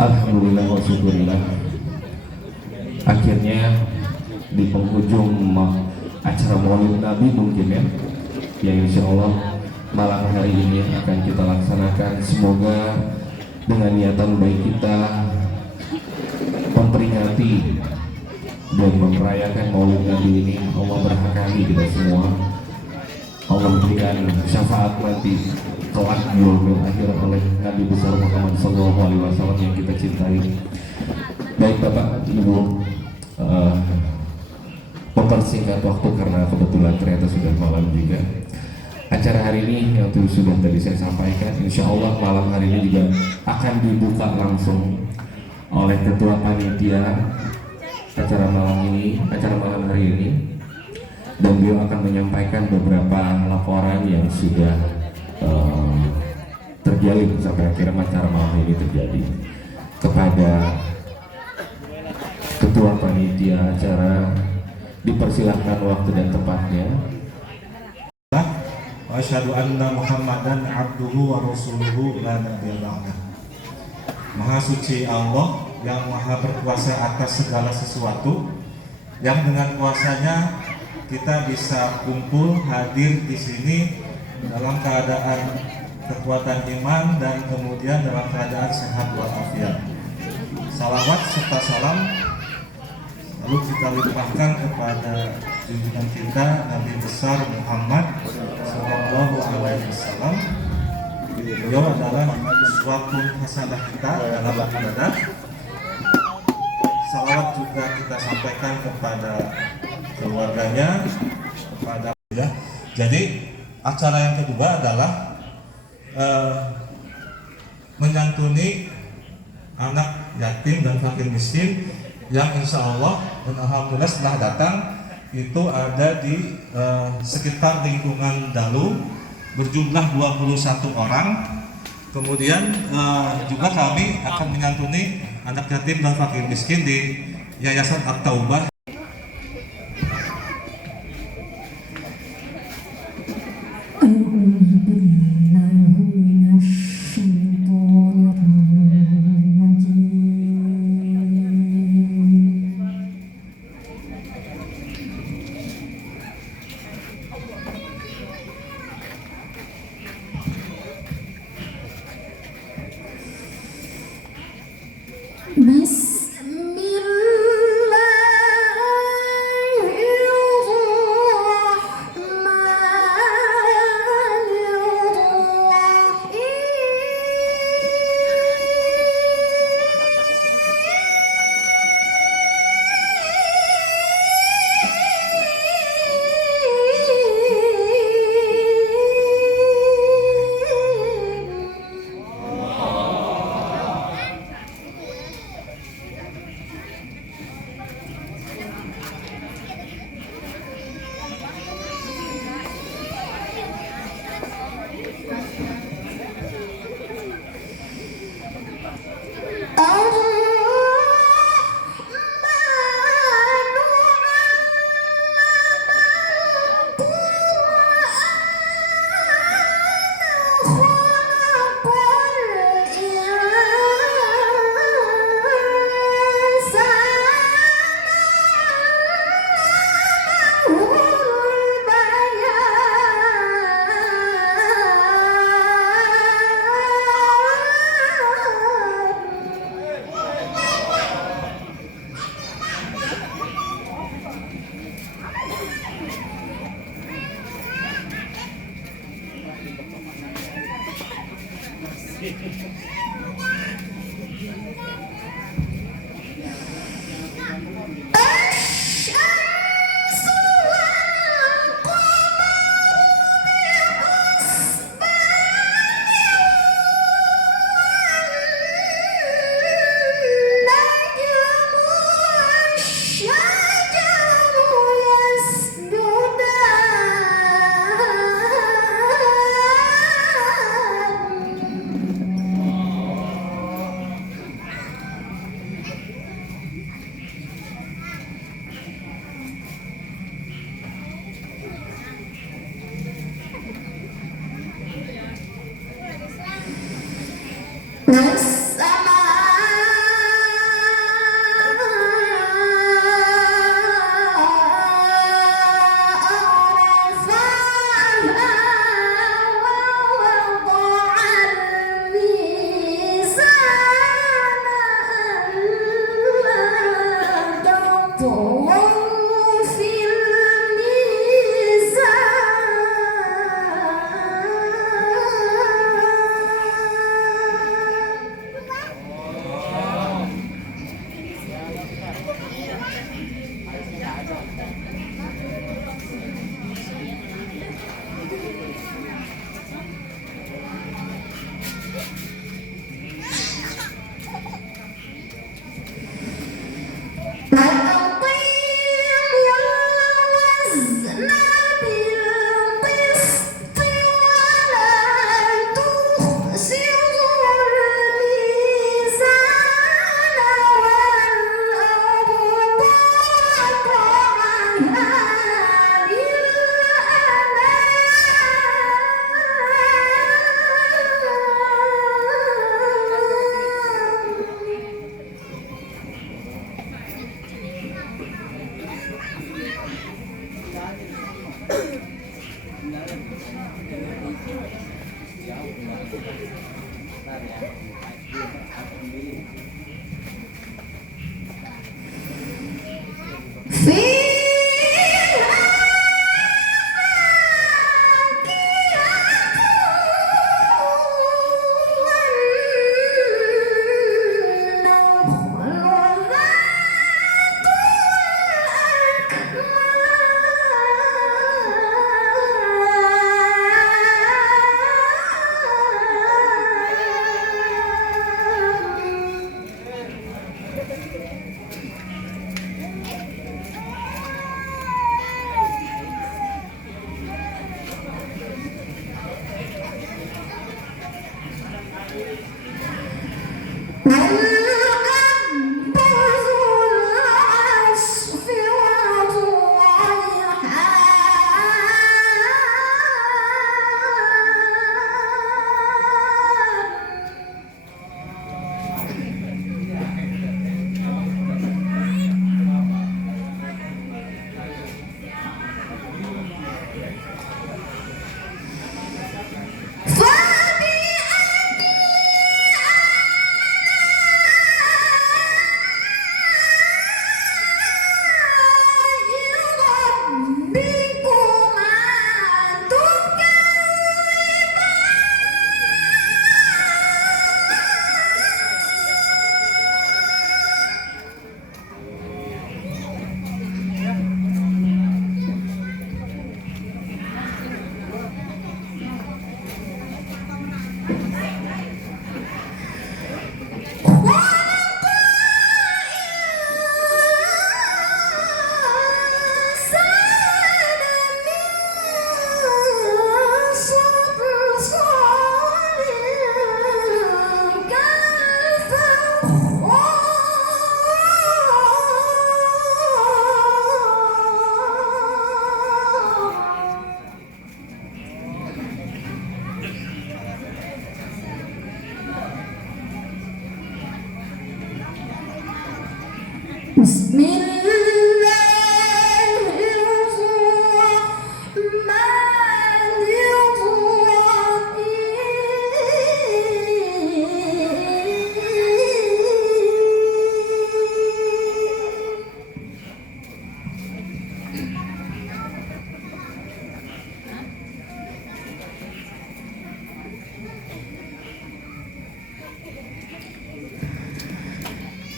Alhamdulillah wa syukurillah. Akhirnya di penghujung acara Maulid Nabi mungkin ya, yang insya Allah malam hari ini akan kita laksanakan. Semoga dengan niatan baik kita memperingati dan merayakan Maulid Nabi ini, Allah berkahi kita semua. Allah berikan syafaat nanti kelak di yaumil akhir oleh Nabi besar Muhammad SAW yang kita cintai. Baik Bapak Ibu, mempersingkat waktu karena kebetulan ternyata sudah malam juga. Acara hari ini yang sudah tadi saya sampaikan, insya Allah malam hari ini juga akan dibuka langsung oleh Ketua Panitia acara malam hari ini, dan beliau akan menyampaikan beberapa laporan yang sudah terjalin sampai akhirnya acara malam ini terjadi. Kepada Ketua Panitia acara dipersilahkan waktu dan tempatnya. Asyhadu anna Muhammadan abduhu wa rasuluhu la nabiyya ba'dah. Maha suci Allah yang maha berkuasa atas segala sesuatu, yang dengan kuasanya kita bisa kumpul hadir di sini dalam keadaan kekuatan iman dan kemudian dalam keadaan sehat walafiat. Salawat serta salam lalu kita limpahkan kepada junjungan kita Nabi besar Muhammad Sallallahu Alaihi Wasallam. Beliau adalah suatu hasanah kita dalam ibadah. Salawat juga kita sampaikan kepada keluarganya, kepada ya. Jadi acara yang kedua adalah menyantuni anak yatim dan fakir miskin yang insya Allah dan alhamdulillah setelah datang itu ada di sekitar lingkungan Dalu berjumlah 21 orang. Kemudian juga kami akan menyantuni anak yatim dan fakir miskin di Yayasan At-Taubah.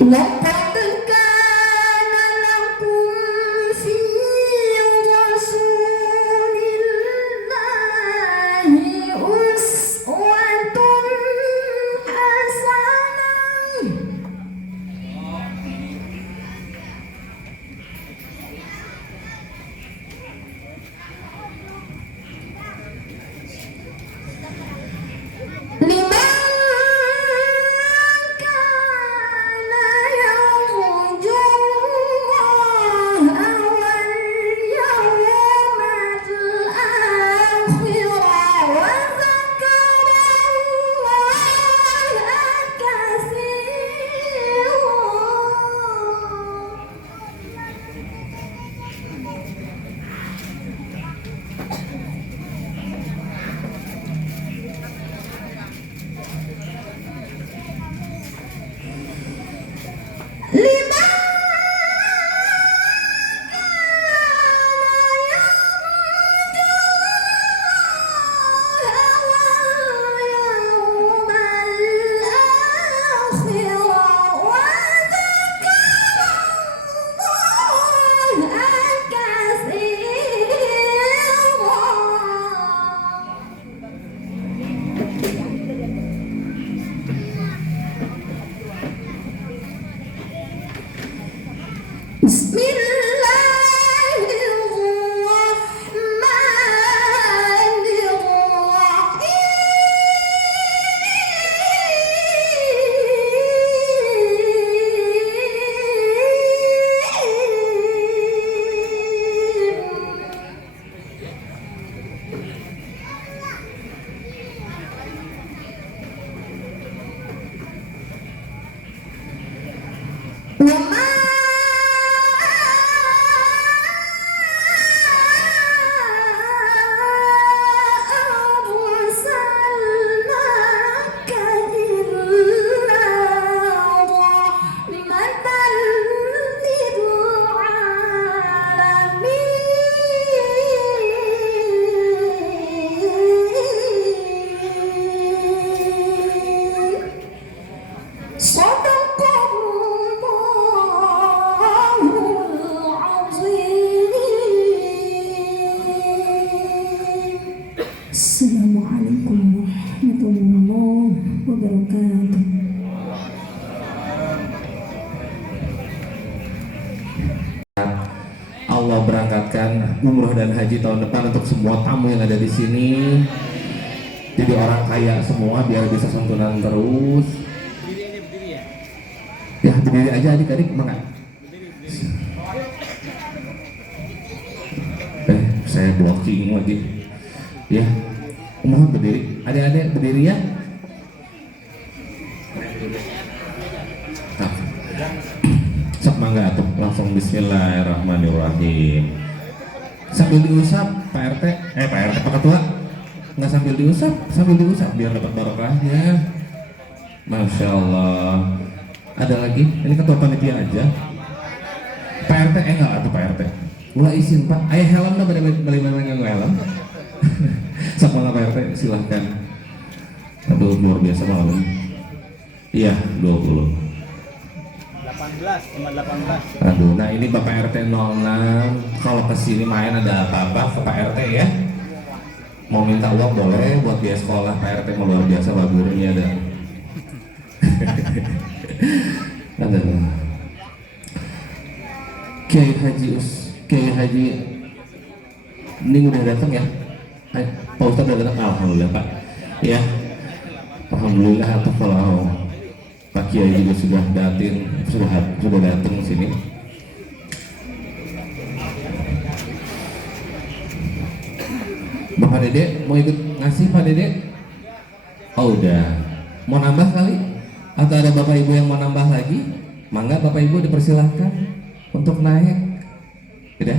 لقد كان لكم في رسول الله أسوة حسنة لمن كان يرجو الله واليوم الآخر وذكر الله كثيرا. لمن واليوم الآخر وذكر الله كثيرا. وما أرسلناك إلا رحمة للعالمين صدق الله العظيم السلام عليكم ورحمة الله وبركاته Allah berangkatkan umroh dan haji tahun depan untuk semua tamu yang ada di sini. Jadi orang kaya semua biar bisa santunan terus. Ya berdiri aja adik-adik, semangat. Saya blocking lagi. Ya, mohon berdiri. Adik-adik berdiri ya. Nah. Sok mangga tuh, langsung bismillahirrahmanirrahim. Sambil diusap, Pak RT, Pak RT Pak Ketua, nggak sambil diusap, sambil diusap biar dapat barokahnya. Masya Allah. Ada lagi? Ini ketua panitia aja. Pak RT, enggak atau Pak RT. Ulah izin Pak, ayah helm dah balik nggak helm. Sok mangga Pak RT, silahkan. Aduh luar biasa malam. Iya 20. 18. Aduh, nah ini Bapak RT 06. Kalau kesini main ada apa-apa ke Pak RT ya. Mau minta uang boleh buat biaya sekolah. Pak RT mau luar biasa bagus ini ada. Ada. Kiai Haji ini udah datang ya. Pak Ustadz udah datang, alhamdulillah Pak. Ya, alhamdulillah atau kalau Pak Kiai juga sudah datang sini. Bapak Dede mau ikut ngasih Pak Dede? Oh udah. Mau nambah kali? Atau ada Bapak Ibu yang mau nambah lagi? Mangga Bapak Ibu dipersilahkan untuk naik. Udah?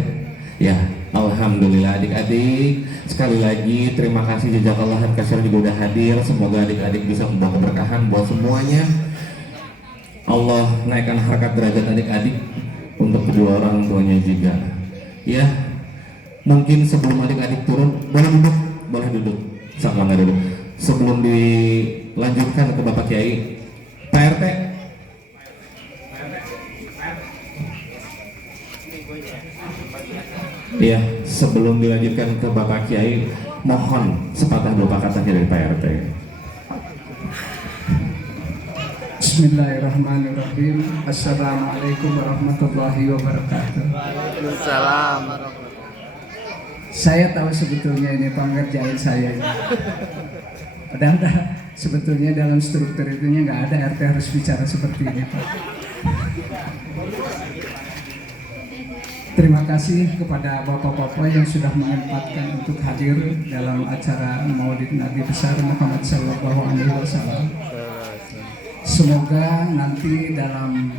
Ya, alhamdulillah adik-adik. Sekali lagi terima kasih jazakallah khairan juga udah hadir. Semoga adik-adik bisa membawa keberkahan buat semuanya. Allah naikkan harkat derajat adik-adik untuk kedua orang tuanya juga. Ya, mungkin sebelum adik-adik turun, boleh duduk, sama nggak duduk. Sebelum dilanjutkan ke Bapak Kiai, Pak RT. Iya, sebelum dilanjutkan ke Bapak Kiai, mohon sepatah dua kata dari Pak RT. Bismillahirrahmanirrahim. Assalamualaikum warahmatullahi wabarakatuh. Waalaikumsalam. Saya tahu sebetulnya ini pengerjaan saya ini. Padahal sebetulnya dalam struktur itunya nggak ada RT harus bicara seperti ini Pak. Terima kasih kepada bapak-bapak yang sudah menyempatkan untuk hadir dalam acara Maulid Nabi besar Muhammad Sallallahu Alaihi Wasallam. Semoga nanti dalam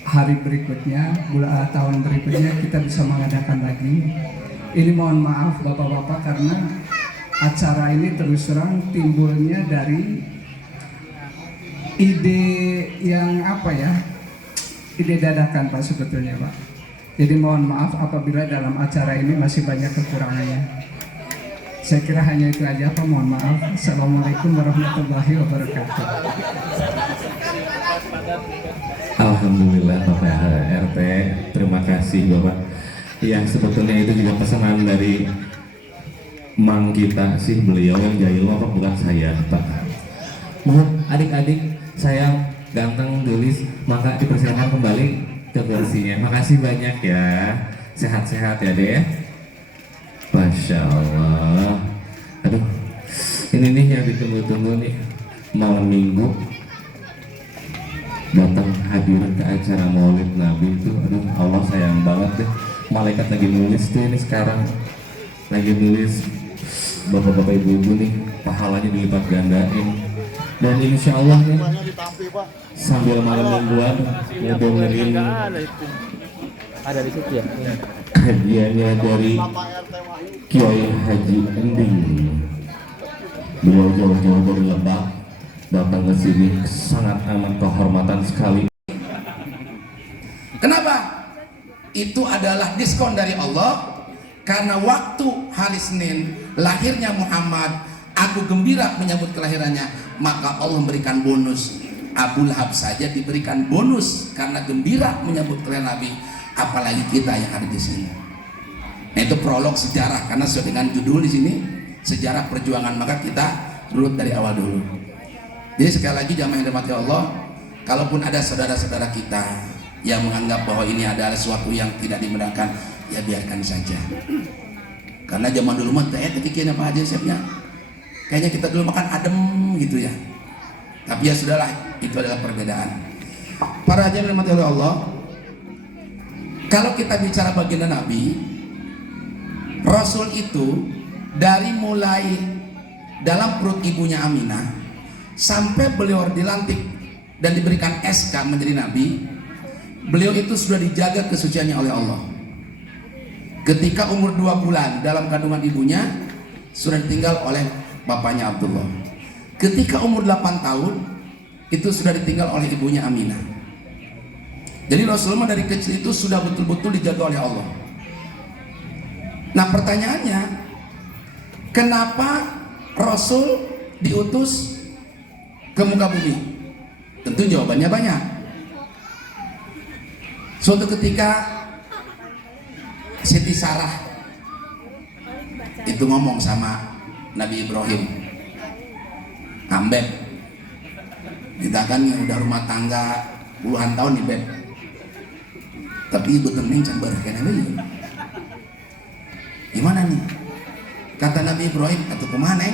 hari berikutnya, tahun berikutnya kita bisa mengadakan lagi. Ini mohon maaf bapak-bapak karena acara ini terus terang timbulnya dari ide yang ide dadakan Pak sebetulnya Pak. Jadi mohon maaf apabila dalam acara ini masih banyak kekurangannya. Saya kira hanya itu aja Pak, mohon maaf. Assalamualaikum warahmatullahi wabarakatuh. Alhamdulillah Bapak RT, terima kasih Bapak. Ya sebetulnya itu juga pesanan dari Mang kita sih, beliau yang jahil Pak, bukan saya Pak. Mohon adik-adik saya ganteng gelis, maka dipersilakan kembali ke kursinya. Makasih banyak ya, sehat-sehat ya deh. Masya Allah. Aduh, ini nih yang ditunggu-tunggu nih, malam minggu datang hadir ke acara Maulid Nabi itu. Aduh, Allah sayang banget deh. Malaikat lagi nulis tuh ini sekarang, lagi nulis bapak-bapak ibu-ibu nih, pahalanya dilipat gandain. Dan insya Allah nih sambil malam mingguan ngedengerin Ada di situ ya. kajiannya dari Kiai Haji Ending. Beliau jauh-jauh dari Lebak datang ke sini sangat amat kehormatan sekali. Kenapa? Itu adalah diskon dari Allah karena waktu hari Senin lahirnya Muhammad, aku gembira menyambut kelahirannya, maka Allah memberikan bonus. Abu Lahab saja diberikan bonus karena gembira menyambut kelahiran Nabi, apalagi kita yang ada di sini. Nah, itu prolog sejarah karena sesuai dengan judul di sini sejarah perjuangan, maka kita urut dari awal dulu. Jadi sekali lagi jamaah yang dirahmati Allah, kalaupun ada saudara-saudara kita yang menganggap bahwa ini adalah sesuatu yang tidak dibenarkan, ya biarkan saja. Karena zaman dulu mah ketiknya Pak Haji Chefnya, kayaknya kita dulu makan adem gitu ya. Tapi ya sudahlah, itu adalah perbedaan. Para hadirin yang dirahmati oleh Allah, kalau kita bicara baginda Nabi, Rasul itu dari mulai dalam perut ibunya Aminah sampai beliau dilantik dan diberikan SK menjadi Nabi, beliau itu sudah dijaga kesuciannya oleh Allah. Ketika umur 2 bulan dalam kandungan ibunya sudah ditinggal oleh bapaknya Abdullah. Ketika umur 8 tahun itu sudah ditinggal oleh ibunya Aminah. Jadi Rasulullah dari kecil itu sudah betul-betul dijaga oleh Allah. Nah pertanyaannya, kenapa Rasul diutus ke muka bumi? Tentu jawabannya banyak. Suatu ketika Siti Sarah itu ngomong sama Nabi Ibrahim, Ambek, kita kan yang udah rumah tangga puluhan tahun nih Beb, tapi ibu temenin can berkena ini. Gimana nih? Kata Nabi Ibrahim, atau kemana?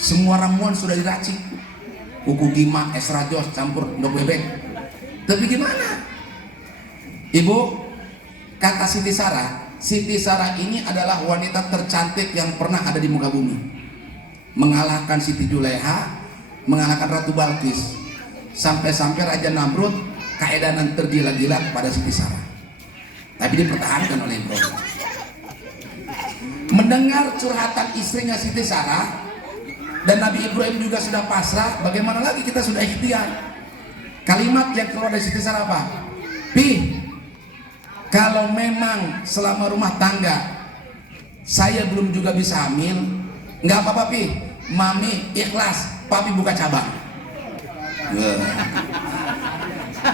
Semua ramuan sudah diracik, kuku gima, esrajos, campur ndok bebek. Tapi gimana? Ibu, kata Siti Sarah ini adalah wanita tercantik yang pernah ada di muka bumi, mengalahkan Siti Juleha, mengalahkan Ratu Balkis, sampai-sampai Raja Namrud keedanan tergila-gila kepada Siti Sarah. Tapi dipertahankan oleh Ibrahim. Mendengar curhatan istrinya Siti Sarah dan Nabi Ibrahim juga sudah pasrah, bagaimana lagi kita sudah ikhtiar. Kalimat yang keluar dari Siti Sarah apa? Pi, kalau memang selama rumah tangga saya belum juga bisa hamil, nggak apa-apa Pi, Mami ikhlas, Papi buka cabang.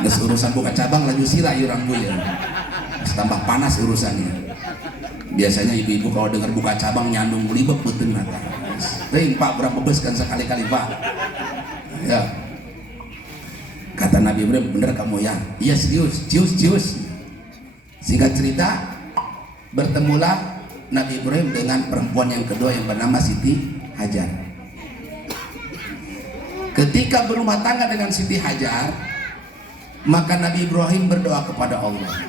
Nges urusan buka cabang laju sirah orang gue ya, tambah panas urusannya. Biasanya ibu-ibu kalau dengar buka cabang nyandung mulibek betul mata. Ring Pak, berapa bes kan sekali-kali Pak? Ya. Kata Nabi Ibrahim, bener kamu ya? Iya serius, cius. Singkat cerita, bertemulah Nabi Ibrahim dengan perempuan yang kedua yang bernama Siti Hajar. Ketika berumah tangga dengan Siti Hajar, maka Nabi Ibrahim berdoa kepada Allah.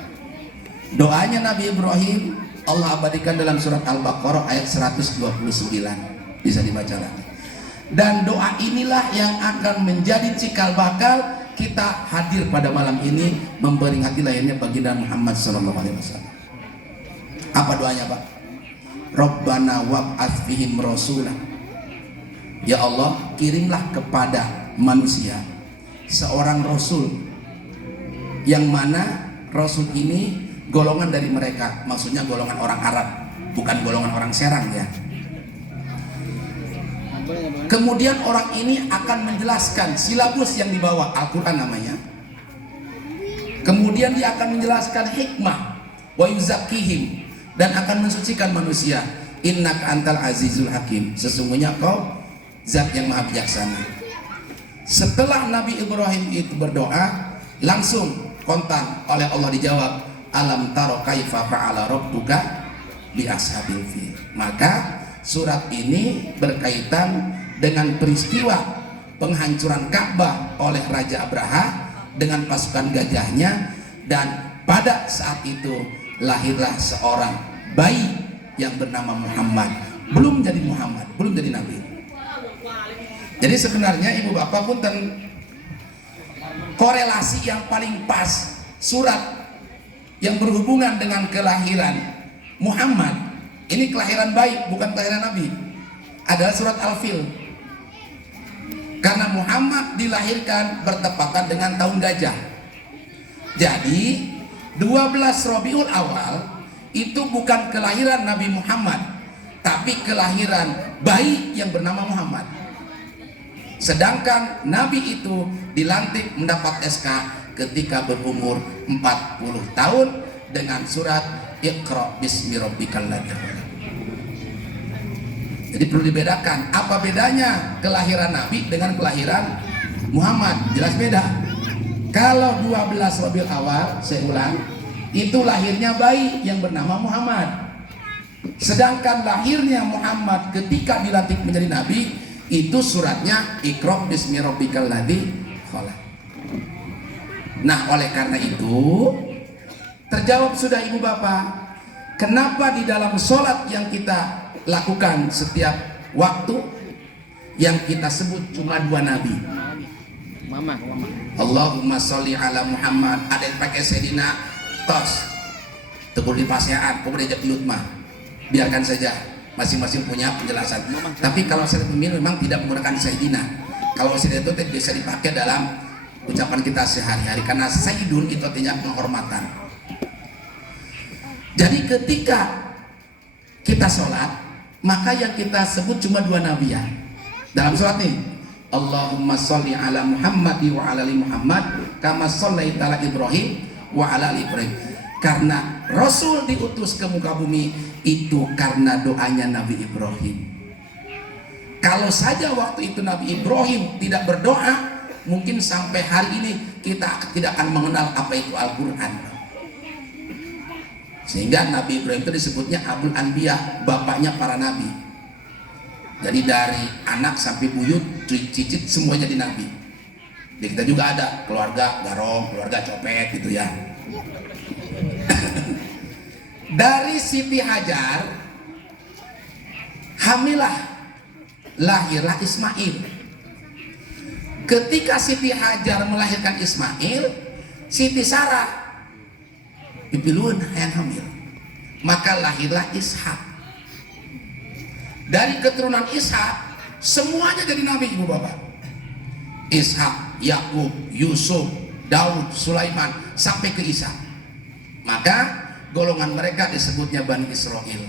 Doanya Nabi Ibrahim Allah abadikan dalam surat Al-Baqarah ayat 129, bisa dibaca lagi. Dan doa inilah yang akan menjadi cikal bakal kita hadir pada malam ini memperingati lahirnya baginda Muhammad SAW. Apa doanya Pak? Rabbana wab'ats fihim rasulah. Ya Allah, kirimlah kepada manusia seorang rasul, yang mana rasul ini golongan dari mereka, maksudnya golongan orang Arab, bukan golongan orang Serang ya. Kemudian orang ini akan menjelaskan silabus yang dibawa, Al-Quran namanya. Kemudian dia akan menjelaskan hikmah, wa yuzakkihim, dan akan mensucikan manusia. Innaka antal azizul hakim, sesungguhnya kau zat yang maha bijaksana. Setelah Nabi Ibrahim itu berdoa, langsung kontan oleh Allah dijawab, alam taro kaifa fa'ala rabbuka bi ashabil fil. Maka surat ini berkaitan dengan peristiwa penghancuran Ka'bah oleh Raja Abraha dengan pasukan gajahnya, dan pada saat itu lahirlah seorang bayi yang bernama Muhammad. Belum jadi Muhammad, belum jadi Nabi. Jadi sebenarnya ibu bapak punten, korelasi yang paling pas surat yang berhubungan dengan kelahiran Muhammad, ini kelahiran baik bukan kelahiran Nabi, adalah surat Al-Fil. Karena Muhammad dilahirkan bertepatan dengan tahun gajah. Jadi 12 Rabiul Awal itu bukan kelahiran Nabi Muhammad, tapi kelahiran bayi yang bernama Muhammad. Sedangkan Nabi itu dilantik mendapat SK ketika berumur 40 tahun dengan surat Iqra bismi rabbikal ladzi khalaq. Jadi perlu dibedakan, apa bedanya kelahiran Nabi dengan kelahiran Muhammad? Jelas beda. Kalau 12 Rabiul Awal, saya ulang, itu lahirnya bayi yang bernama Muhammad. Sedangkan lahirnya Muhammad ketika dilantik menjadi Nabi, itu suratnya Iqra bismi rabbikal ladzi khalaq. Nah, oleh karena itu terjawab sudah ibu bapak, kenapa di dalam sholat yang kita lakukan setiap waktu yang kita sebut cuma dua nabi. Mama. Allahumma sholli ala Muhammad. Ada yang pakai Sayyidina tos tegur di pasean, kemudian jadi lutmah. Biarkan saja, masing-masing punya penjelasan. Tapi kalau saya pemimpin memang tidak menggunakan Sayyidina. Kalau Sayyidina itu bisa dipakai dalam ucapan kita sehari-hari, karena Sayyidun itu artinya penghormatan. Jadi ketika kita sholat, maka yang kita sebut cuma dua nabi ya dalam sholat ini. Allahumma sholli ala Muhammad wa ala ali Muhammad kama shollaita ala Ibrahim wa ala ali Ibrahim. Karena Rasul diutus ke muka bumi itu karena doanya Nabi Ibrahim. Kalau saja waktu itu Nabi Ibrahim tidak berdoa, mungkin sampai hari ini kita tidak akan mengenal apa itu Al-Quran. Sehingga Nabi Ibrahim itu disebutnya Abul Anbiya, bapaknya para nabi. Jadi dari anak sampai buyut, cicit semuanya di nabi. Jadi kita juga ada keluarga garong, keluarga copet gitu ya. Dari Siti Hajar hamilah, lahirlah Ismail. Ketika Siti Hajar melahirkan Ismail, Siti Sarah dipilun yang hamil, maka lahirlah Ishak. Dari keturunan Ishak semuanya jadi nabi ibu bapak. Ishak, Yakub, Yusuf, Daud, Sulaiman sampai ke Isa. Maka golongan mereka disebutnya Bani Israel.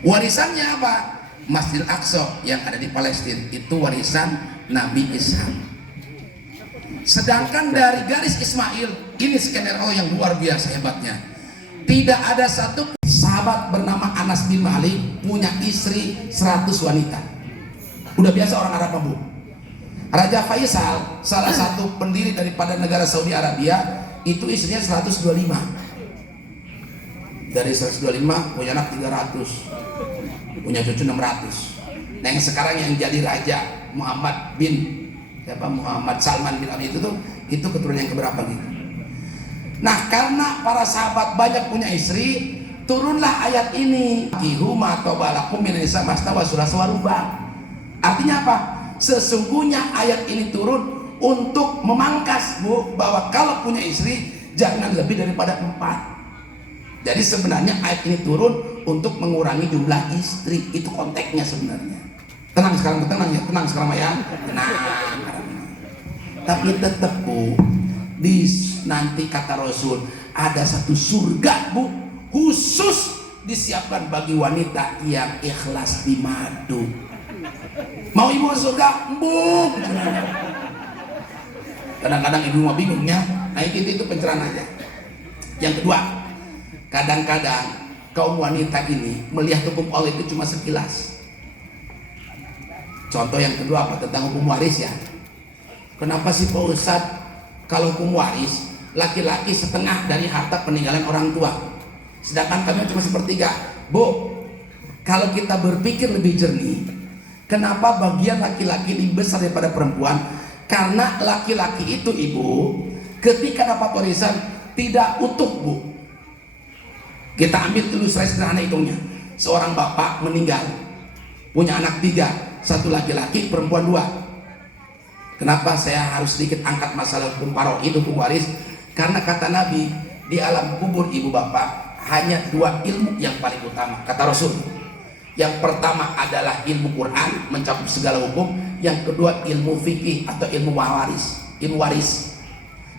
Warisannya apa? Masjid Aqsa yang ada di Palestina itu warisan Nabi Ishak. Sedangkan dari garis Ismail, ini skenario yang luar biasa hebatnya. Tidak ada satu sahabat bernama Anas bin Malik punya istri 100 wanita. Udah biasa orang Arab Bu. Raja Faisal, salah satu pendiri daripada negara Saudi Arabia, itu istrinya 125. Dari 125 punya anak 300, punya cucu 600. Nah yang sekarang yang jadi raja Muhammad Salman bin Abi itu keturunan yang keberapa gitu. Nah karena para sahabat banyak punya istri, turunlah ayat ini. Kihuma tobalakum min nisa mastawa surah Warubah. Artinya apa? Sesungguhnya ayat ini turun untuk memangkas Bu, bahwa kalau punya istri jangan lebih daripada 4. Jadi sebenarnya ayat ini turun untuk mengurangi jumlah istri. Itu konteksnya sebenarnya. Tenang sekarang, tenang ya, tenang sekarang ya, tenang. Tapi tetap Bu, di nanti kata Rasul ada satu surga Bu, khusus disiapkan bagi wanita yang ikhlas di madu. Mau ibu surga? Bu. Kadang-kadang ibu mau bingungnya. Nah itu pencerahan aja. Yang kedua, kadang-kadang kaum wanita ini melihat hukum Allah itu cuma sekilas. Contoh yang kedua apa? Tentang hukum waris ya. Kenapa sih Pak Ustadz kalau hukum waris laki-laki setengah dari harta peninggalan orang tua, sedangkan kami cuma sepertiga? Bu, kalau kita berpikir lebih jernih, kenapa bagian laki-laki lebih besar daripada perempuan? Karena laki-laki itu ibu ketika dapat warisan tidak utuh Bu. Kita ambil dulu sederhana hitungnya. Seorang bapak meninggal, punya anak 3, 1 laki-laki, perempuan 2. Kenapa saya harus sedikit angkat masalah hukum paro itu, hukum waris? Karena kata Nabi, di alam kubur ibu bapak hanya 2 ilmu yang paling utama, kata Rasul. Yang pertama adalah ilmu Quran, mencakup segala hukum. Yang kedua ilmu fikih atau ilmu waris.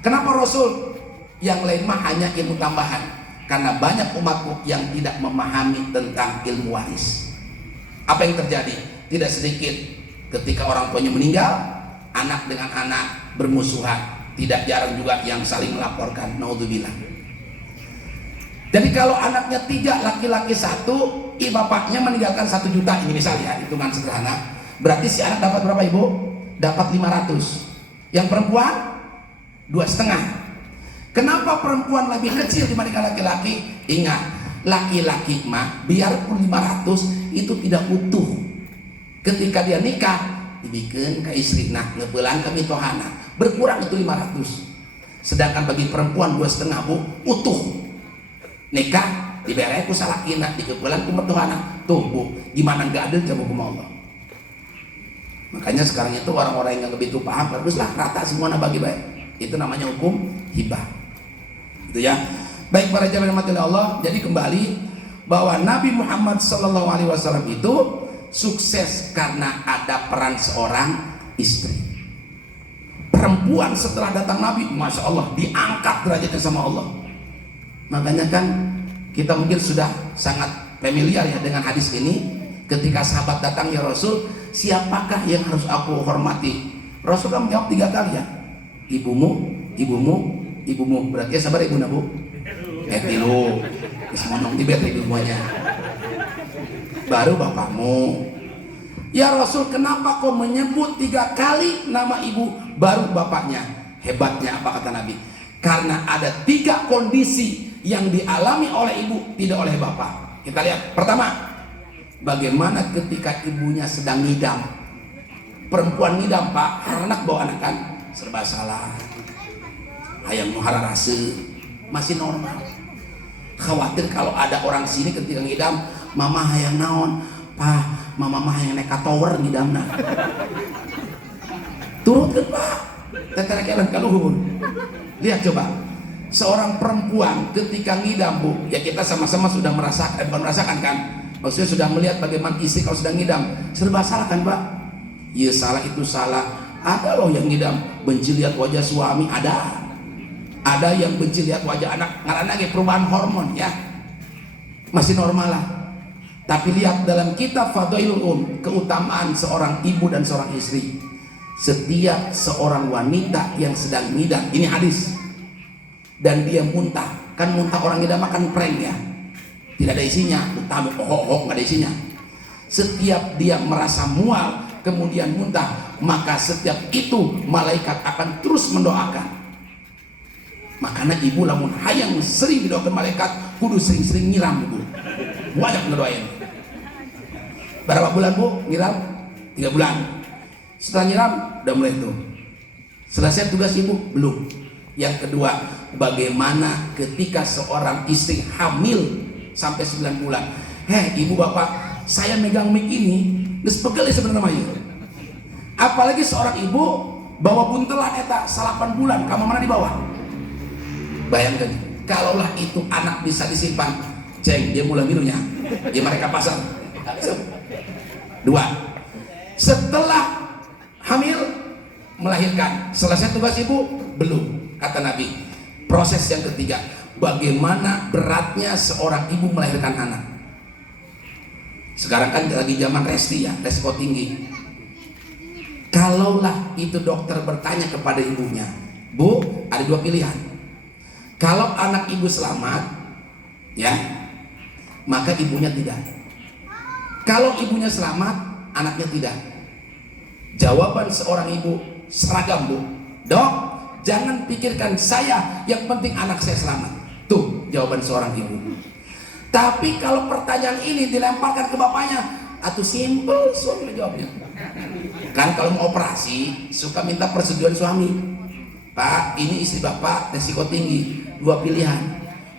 Kenapa Rasul? Yang lain mah hanya ilmu tambahan. Karena banyak umatku yang tidak memahami tentang ilmu waris. Apa yang terjadi? Tidak sedikit ketika orang tuanya meninggal, anak dengan anak bermusuhan. Tidak jarang juga yang saling melaporkan. Naudzubillah. Jadi kalau anaknya 3, laki-laki 1, bapaknya meninggalkan 1 juta, ini misalnya hitungan sederhana, berarti si anak dapat berapa ibu? Dapat 500. Yang perempuan 2,5. Kenapa perempuan lebih kecil dibandingkan laki-laki? Ingat, laki-laki mah biarpun 500 itu tidak utuh. Ketika dia nikah, dibikin ke istri, nah ngebelan ke mitohana, berkurang itu 500. Sedangkan bagi perempuan 2,5 bu, utuh. Nikah diberek ku salakina, dikebelan ku mitohana. Tuh bu, gimana nggak adil coba hukum Allah. Makanya sekarang itu orang-orang yang lebih tuh paham, baguslah rata semuanya bagi baik. Itu namanya hukum hibah. Itu ya. Baik para jamaah rahmati Allah, jadi kembali bahwa Nabi Muhammad SAW itu sukses karena ada peran seorang istri. Perempuan setelah datang Nabi, masya Allah, diangkat derajatnya sama Allah. Makanya kan kita mungkin sudah sangat familiar ya dengan hadis ini. Ketika sahabat datang, ya Rasul, siapakah yang harus aku hormati? Rasul kan menjawab 3 kali ya. Ibumu. Berarti ya sabar ibu nabu. Tilu. Ismonong tibet ibunya. Baru bapakmu. Ya Rasul, kenapa kau menyebut 3 kali nama ibu baru bapaknya? Hebatnya apa kata Nabi? Karena ada 3 kondisi yang dialami oleh ibu, tidak oleh bapak. Kita lihat. Pertama, bagaimana ketika ibunya sedang ngidam. Perempuan ngidam pak, anak bawa anak kan serba salah. Hayang muhara rase masih normal. Khawatir kalau ada orang sini ketika ngidam, mama hayang naon, pak, mama mah hayang naik tower ngidamna. Turutkeun pak, teterek elan kaluhur. Lihat coba, seorang perempuan ketika ngidam bu, ya kita sama-sama sudah merasakan kan? Maksudnya sudah melihat bagaimana istri kalau sedang ngidam, serba salah kan pak? Iya salah itu salah. Ada loh yang ngidam benci lihat wajah suami, ada. Ada yang benci lihat wajah anak, karena perubahan hormon ya, masih normal lah. Tapi lihat dalam kitab Fadailul keutamaan seorang ibu dan seorang istri. Setiap seorang wanita yang sedang ngidam, ini hadis, dan dia muntah, kan muntah orang ngidam makan prank ya, tidak ada isinya, utama nggak ada isinya. Setiap dia merasa mual kemudian muntah, maka setiap itu malaikat akan terus mendoakan. Makanya ibu lamun hayang sering didoakan malaikat, kudu sering-sering nyiram bu, banyak ngedoain. Berapa bulan bu nyiram? 3 bulan. Setelah nyiram udah mulai tuh selesai tugas ibu? Belum. Yang kedua, bagaimana ketika seorang istri hamil sampai 9 bulan? Ibu bapak, saya megang mic ini geus pegel sebenarnya. Apalagi seorang ibu bawa buntelan eta 8 bulan, kamu mana di bawah? Bayangkan, kalaulah itu anak bisa disimpan, ceng, dia mulai minumnya, dia mereka pasang. 2. Setelah hamil, melahirkan, selesai tugas ibu? Belum, kata Nabi. Proses yang ketiga, bagaimana beratnya seorang ibu melahirkan anak. Sekarang kan lagi zaman resti ya, resiko tinggi. Kalaulah itu dokter bertanya kepada ibunya, bu, ada 2 pilihan. Kalau anak ibu selamat, ya, maka ibunya tidak. Kalau ibunya selamat, anaknya tidak. Jawaban seorang ibu seragam bu, dok, jangan pikirkan saya, yang penting anak saya selamat. Tuh jawaban seorang ibu. Tapi kalau pertanyaan ini dilemparkan ke bapaknya, atau simple suami jawabnya. Kan kalau mau operasi suka minta persetujuan suami. Pak, ini istri bapak resiko tinggi, 2 pilihan,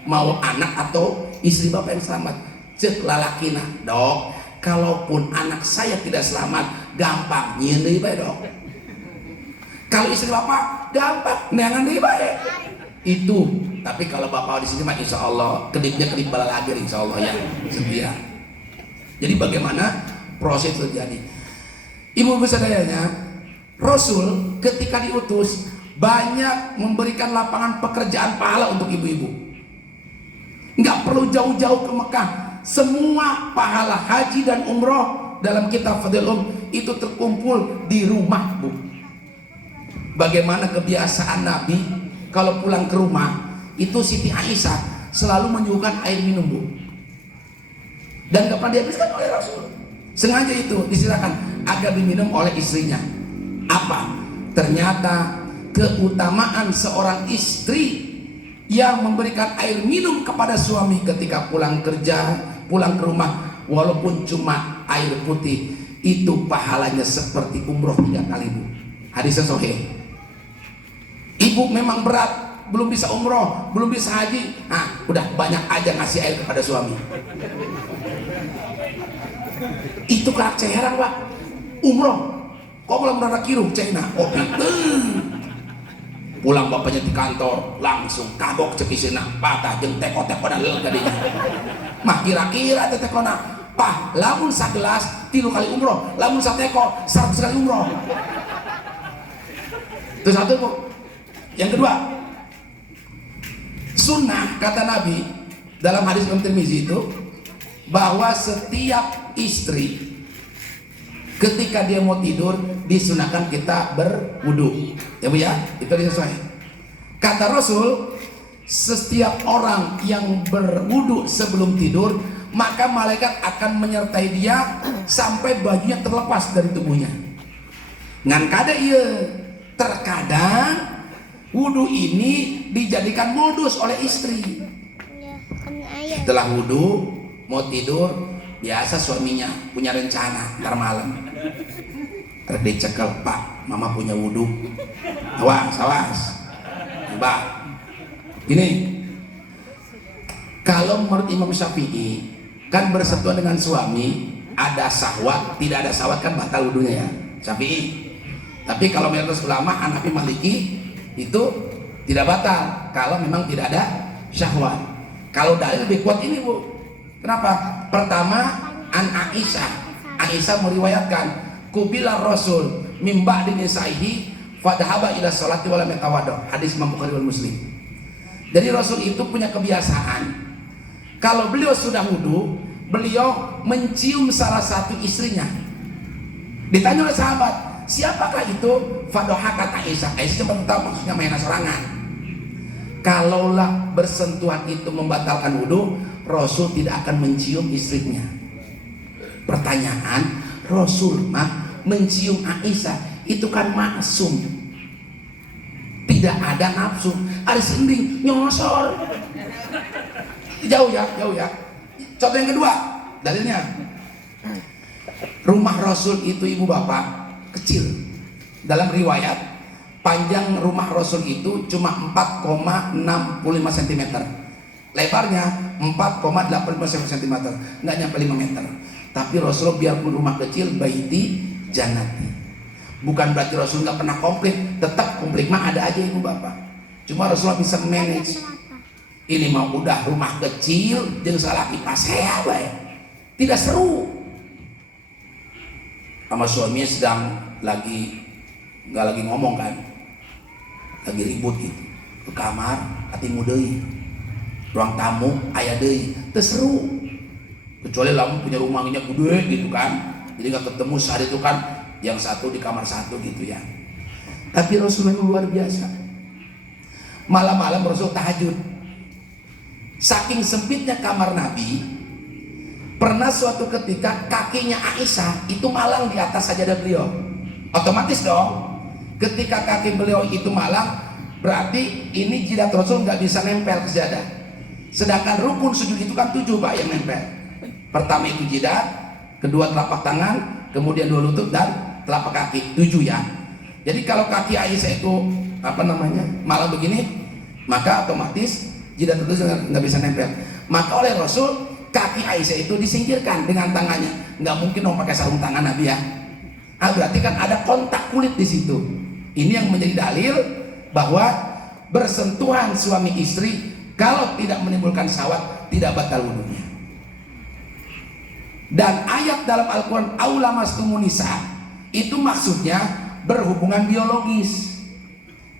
mau anak atau istri bapak yang selamat. Cek lalakina, dok, kalaupun anak saya tidak selamat, gampang nyieun deui bae dong. Kalau istri bapak gampang neangan deui bae. Itu. Tapi kalau bapak di sini mah insya Allah kedipnya kedip bala lagi insya Allah ya setia. Jadi bagaimana proses terjadi? Ibu sadayanya, Rasul ketika diutus banyak memberikan lapangan pekerjaan pahala untuk ibu-ibu. Nggak perlu jauh-jauh ke Mekah. Semua pahala haji dan umroh dalam kitab Fadil itu terkumpul di rumah, Bu. Bagaimana kebiasaan Nabi kalau pulang ke rumah itu Siti Aisyah selalu menyuguhkan air minum, Bu. Dan nggak pernah dihabiskan oleh Rasul. Sengaja itu disilakan agar diminum oleh istrinya. Apa? Ternyata keutamaan seorang istri yang memberikan air minum kepada suami ketika pulang kerja, pulang ke rumah, walaupun cuma air putih, itu pahalanya seperti umroh 3 kali, Bu. Hadisnya sahih. Ibu memang berat, belum bisa umroh, belum bisa haji, nah udah banyak aja ngasih air kepada suami. Itu karakteran, Pak. Umroh, kok belum pernah kirim China, oh pulang bapaknya di kantor langsung kagok cek isina patah jeung teko-tekona leul kadinya mah kira-kira teh tekona pah lamun sagelas 3 kali umroh, lamun sateko 100 kali umroh. Itu satu, Bu. Yang kedua, sunnah kata Nabi dalam hadis Imam Tirmizi itu bahwa setiap istri ketika dia mau tidur disunahkan kita berwudu, ya Bu ya, itu disesuaikan. Kata Rasul, setiap orang yang berwudu sebelum tidur maka malaikat akan menyertai dia sampai bajunya terlepas dari tubuhnya. Ngan kada ieu, terkadang wudu ini dijadikan modus oleh istri. Setelah wudu mau tidur, biasa suaminya punya rencana ntar malam dicekel, Pak, mama punya wudhu, awas Mbak. Gini, kalau menurut Imam Syafi'i kan bersentuhan dengan suami ada syahwat, tidak ada syahwat kan batal wudhunya ya, Syafi'i. Tapi kalau menurut ulama Hanafi Maliki itu tidak batal kalau memang tidak ada syahwat. Kalau dalil lebih kuat ini, Bu. Kenapa? Pertama, an Aisyah meriwayatkan kubila Rasul min ba'di nisaihi fadhaba ila sholati wa lam yatawadda. Hadis Imam Bukhari wal Muslim. Jadi Rasul itu punya kebiasaan kalau beliau sudah wudu, beliau mencium salah satu istrinya. Ditanya oleh sahabat, siapakah itu? Fadoha kata Aisyah. Aisyah cuma tahu maksudnya main serangan. Kalaulah bersentuhan itu membatalkan wudu, Rasul tidak akan mencium istrinya. Pertanyaan, Rasul mah mencium Aisyah itu kan maksum, tidak ada nafsu, ada sending nyosor. Jauh ya. Contoh yang kedua, dalilnya rumah Rasul itu ibu bapak kecil. Dalam riwayat panjang rumah Rasul itu cuma 4,65 cm, lebarnya 4,85 cm, nggak nyampe 5 meter. Tapi Rasul biarpun rumah kecil, baiti jannati, bukan berarti Rasul nggak pernah komplit, tetap komplit mah ada aja ibu bapak. Cuma Rasulullah bisa manage. Ini mau udah rumah kecil jeung salaki pasea bae, tidak seru. Sama suaminya sedang nggak lagi ngomong kan, lagi ribut gitu, ke kamar atimu deui, ruang tamu aya deui, teu seru. Kecuali lamun punya rumahnya gede gitu kan, jadi nggak ketemu sehari itu kan, yang satu di kamar satu gitu ya. Tapi Rasul memang luar biasa. Malam-malam Rasul tahajud. Saking sempitnya kamar Nabi, pernah suatu ketika kakinya Aisyah itu malang di atas sajadah beliau. Otomatis dong, ketika kaki beliau itu malang, berarti ini jidat Rasul nggak bisa nempel ke sajadah. Sedangkan rukun sujud itu kan 7 Pak yang nempel. Pertama itu jidat, kedua telapak tangan, kemudian 2 lutut dan telapak kaki, 7 ya. Jadi kalau kaki Aisyah itu malang begini, maka otomatis jidat itu nggak bisa nempel. Maka oleh Rasul kaki Aisyah itu disingkirkan dengan tangannya. Nggak mungkin dong pakai sarung tangan Nabi ya. Berarti kan ada kontak kulit di situ. Ini yang menjadi dalil bahwa bersentuhan suami istri kalau tidak menimbulkan syahwat tidak batal wudunya. Dan ayat dalam Al-Quran aula mastumun nisa itu maksudnya berhubungan biologis.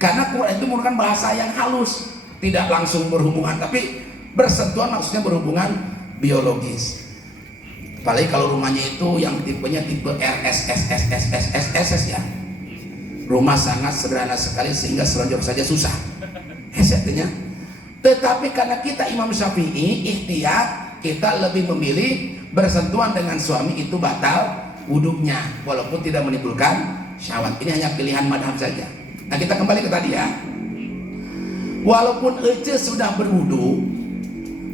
Karena Quran itu menggunakan bahasa yang halus, tidak langsung berhubungan, tapi bersentuhan maksudnya berhubungan biologis. Apalagi kalau rumahnya itu yang tipenya tipe RSSSSSSS ya. Rumah sangat sederhana sekali sehingga selonjor saja susah. Artinya. Tetapi karena kita Imam Syafi'i ikhtiar, kita lebih memilih bersentuhan dengan suami itu batal wudhunya walaupun tidak menimbulkan syahwat. Ini hanya pilihan madhab saja. Nah kita kembali ke tadi ya. Walaupun ece sudah berwudhu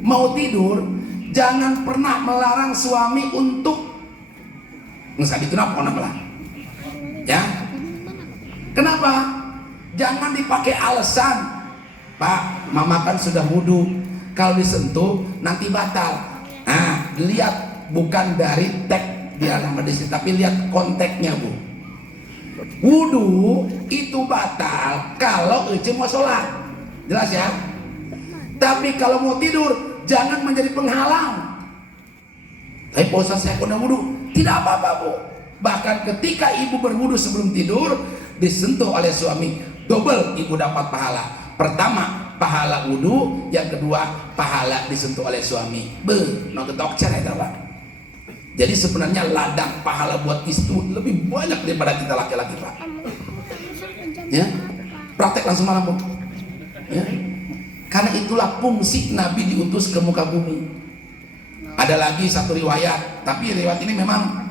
mau tidur, jangan pernah melarang suami untuk ngesab itu napa ya. Kenapa? Jangan dipakai alasan, Pak, mama kan sudah wudhu, kalau disentuh nanti batal. Nah, lihat bukan dari teks di dalam hadis, tapi lihat konteksnya Bu. Wudhu itu batal kalau ece mau sholat, jelas ya. Tapi kalau mau tidur jangan menjadi penghalang. Tapi Pak Ustaz saya kena wudhu, tidak apa-apa Bu. Bahkan ketika ibu berwudhu sebelum tidur disentuh oleh suami, double ibu dapat pahala. Pertama pahala wudhu, yang kedua pahala disentuh oleh suami. Ketok cerai Pak. Jadi sebenarnya ladang pahala buat istri lebih banyak daripada kita laki-laki Pak. Ya, praktek langsung malam Bu. Ya. Karena itulah fungsi Nabi diutus ke muka bumi. Ada lagi satu riwayat, tapi riwayat ini memang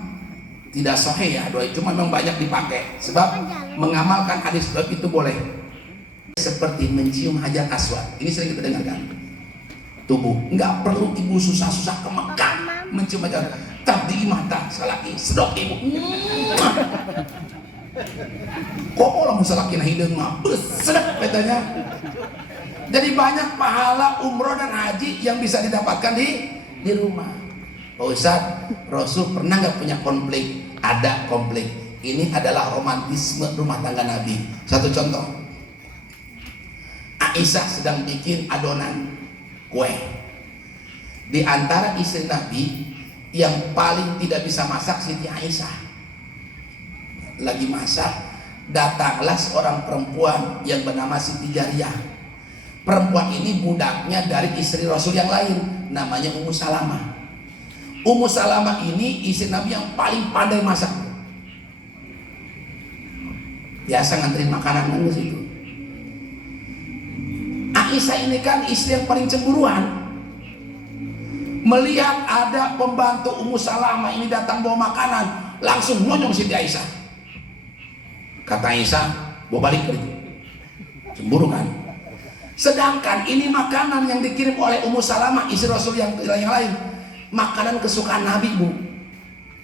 tidak sahih ya, cuma memang banyak dipakai. Sebab mengamalkan hadis doa itu boleh. Seperti mencium hajar aswad. Ini sering kita dengarkan. Tubuh, nggak perlu ibu susah-susah ke Mekah mencium hajar. Tabdi mata, salaki, sedok ibu. Kok mau salaki nah hidung mah besedek katanya. Jadi banyak pahala umroh dan haji yang bisa didapatkan di rumah. Pak Ustaz, Rasul pernah nggak punya konflik? Ada konflik. Ini adalah romantisme rumah tangga Nabi. Satu contoh, Aisyah sedang bikin adonan kue. Di antara istri Nabi yang paling tidak bisa masak Siti Aisyah. Lagi masak, datanglah seorang perempuan yang bernama Siti Jariyah. Perempuan ini budaknya dari istri Rasul yang lain, namanya Ummu Salamah. Ummu Salamah ini istri Nabi yang paling pandai masak. Biasa nganterin makanan ke situ. Aisyah ini kan istri yang paling cemburuan. Melihat ada pembantu Ummu Salamah ini datang bawa makanan, langsung nyonyong Siti Aisyah. Kata Aisyah, bawa balik ke itu. Cemburu kan? Sedangkan ini makanan yang dikirim oleh Ummu Salamah istri Rasul yang lain, makanan kesukaan Nabi Bu.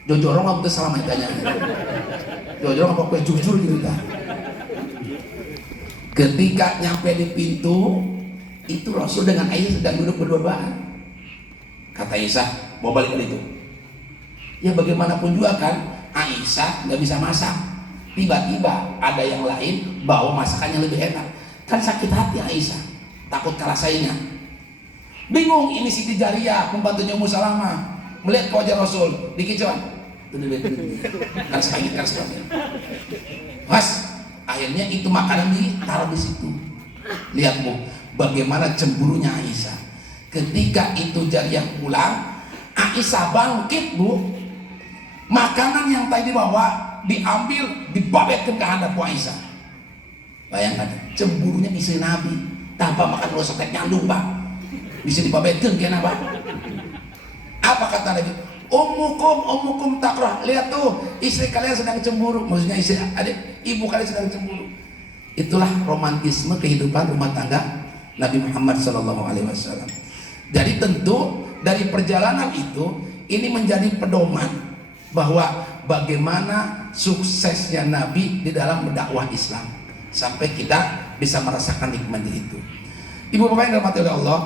Jojorong apa tuh Salamah tanya. Jojorong apa kue jujur gitu dah. Ketika nyampe di pintu, itu Rasul dengan Aisyah sedang duduk berdua-duaan. Kata Aisyah, bawa balik ke itu. Ya bagaimanapun juga kan, Aisyah nggak bisa masak. Tiba-tiba ada yang lain bawa masakannya lebih enak. Kan sakit hati Aisyah, takut kalah saingnya. Bingung ini Siti Jariyah, pembantunya Ummu Salamah, melihat wajah Rasul, dikicauan. Kan sakit kan sebabnya. Mas, akhirnya itu makanan ditaruh di situ. Lihat Bu, bagaimana cemburunya Aisyah. Ketika itu Jariyah pulang, Aisyah bangkit Bu. Makanan yang tadi dibawa diambil, dibabetkan ke handap Aisyah. Bayangkan, cemburunya istri Nabi. Tanpa makan lo sotek nyandung Pak, bisa dibabetkan ke Nabi. Apa kata Nabi? Ummukum takrah. Lihat tuh, istri kalian sedang cemburu. Maksudnya istri adik, ibu kalian sedang cemburu. Itulah romantisme kehidupan rumah tangga Nabi Muhammad SAW. Jadi tentu dari perjalanan itu ini menjadi pedoman bahwa bagaimana suksesnya Nabi di dalam mendakwah Islam sampai kita bisa merasakan nikmatnya itu. Ibu bapak yang dirahmati oleh Allah,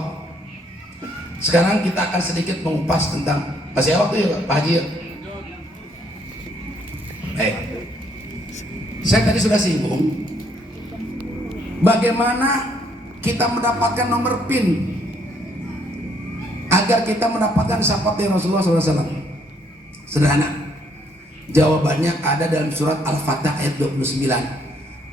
Sekarang kita akan sedikit mengupas tentang, masih waktu ya Pak Haji ya? Saya tadi sudah singgung bagaimana kita mendapatkan nomor PIN agar kita mendapatkan syafaat dari Rasulullah SAW. Sederhana, jawabannya ada dalam surat Al-Fatah ayat 29.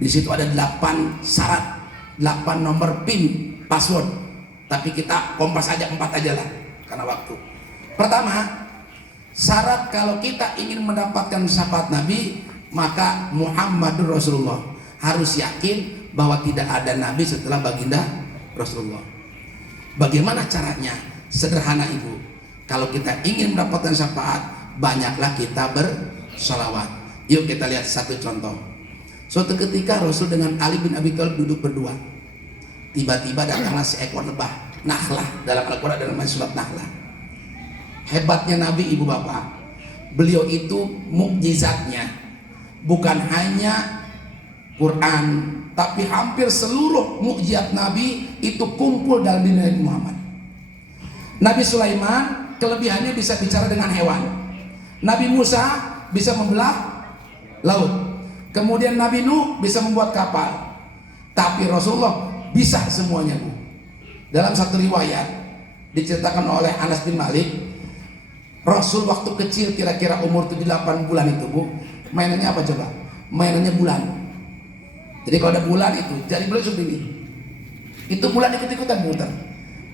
Di situ ada 8 syarat, 8 nomor PIN password. Tapi kita kompas aja 4 aja lah karena waktu. Pertama, syarat kalau kita ingin mendapatkan syafaat Nabi, maka Muhammadur Rasulullah, harus yakin bahwa tidak ada Nabi setelah baginda Rasulullah. Bagaimana caranya? Sederhana Ibu. Kalau kita ingin mendapatkan syafaat, banyaklah kita bersalawat. Yuk kita lihat satu contoh. Suatu ketika Rasul dengan Ali bin Abi Thalib duduk berdua. Tiba-tiba datanglah seekor lebah, Nahlah, dalam Al-Quran dalam surat Nahlah. Hebatnya Nabi Ibu Bapak, beliau itu mukjizatnya bukan hanya Quran, tapi hampir seluruh mukjizat Nabi itu kumpul dalam diri Nabi Muhammad. Nabi Sulaiman kelebihannya bisa bicara dengan hewan. Nabi Musa bisa membelah laut. Kemudian Nabi Nuh bisa membuat kapal. Tapi Rasulullah bisa semuanya, Bu. Dalam satu riwayat diceritakan oleh Anas bin Malik, Rasul waktu kecil kira-kira umur 7-8 bulan itu, Bu, mainannya apa coba? Mainannya bulan. Jadi kalau ada bulan itu, jari beliau seperti ini. Itu bulan ikut-ikutan muter.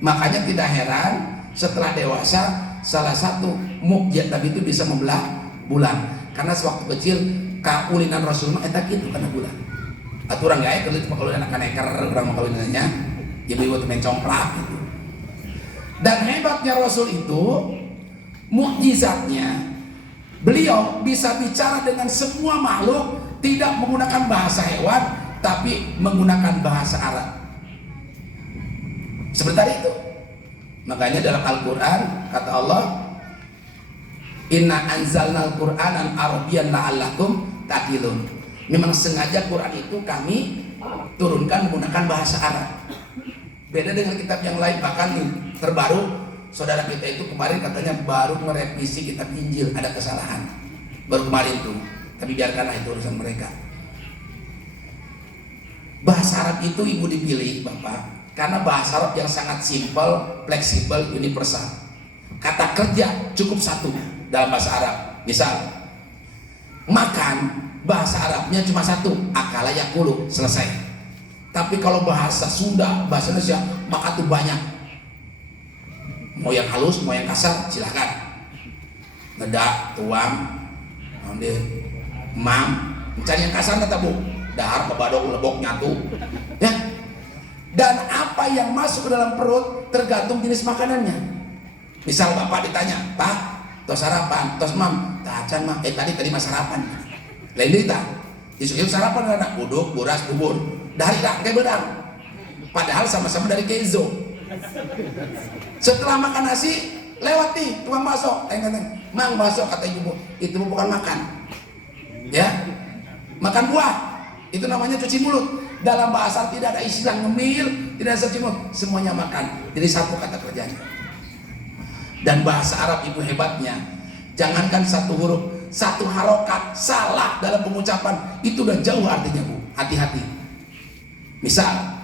Makanya tidak heran setelah dewasa salah satu mukjizat Nabi itu bisa membelah bulan. Karena sewaktu kecil kaulinan Rasulullah eta kitu kana bulan. Aturan gaya kalau cuma kalau anak neker orang makalinannya ibu-ibu main congklak gitu. Dan hebatnya Rasul itu mukjizatnya beliau bisa bicara dengan semua makhluk, tidak menggunakan bahasa hewan tapi menggunakan bahasa Arab. Seperti itu. Makanya dalam Al-Quran kata Allah, Inna anzalnal Qur'anan Arabiyyan la'allakum taqilun. Memang sengaja Quran itu kami turunkan menggunakan bahasa Arab. Beda dengan kitab yang lain. Bahkan nih terbaru, saudara kita itu kemarin katanya baru merevisi kitab Injil, ada kesalahan baru kemarin tuh. Tapi biarkanlah itu urusan mereka. Bahasa Arab itu Ibu dipilih Bapak karena bahasa Arab yang sangat simpel, fleksibel, universal. Kata kerja cukup satu dalam bahasa Arab. Misal makan, bahasa Arabnya cuma satu, akala yakulu, selesai. Tapi kalau bahasa Sunda, bahasa Indonesia, maka tuh banyak. Mau yang halus, mau yang kasar, silakan. Ngedak, tuang, mam, mencari yang kasar nggak Bu? Dahar, kebadok, lebok, nyatu, ya. Dan apa yang masuk ke dalam perut tergantung jenis makanannya. Misal Bapak ditanya, Pak, tos sarapan, tos mam, tacan mah, tadi mah sarapan. Lain cerita, isu sarapan anak uduk, buras, bubur, dari kayak bedang. Padahal sama-sama dari kezo. Setelah makan nasi, lewat nih tukang bakso, mang bakso kata ibu, itu bukan makan, ya, makan buah, itu namanya cuci mulut. Dalam bahasa tidak ada istilah ngemil, tidak ada cuci mulut, semuanya makan. Jadi satu kata kerjanya. Dan bahasa Arab Ibu hebatnya, jangankan satu huruf, satu harokat salah dalam pengucapan itu udah jauh artinya Bu. Hati-hati. Misal,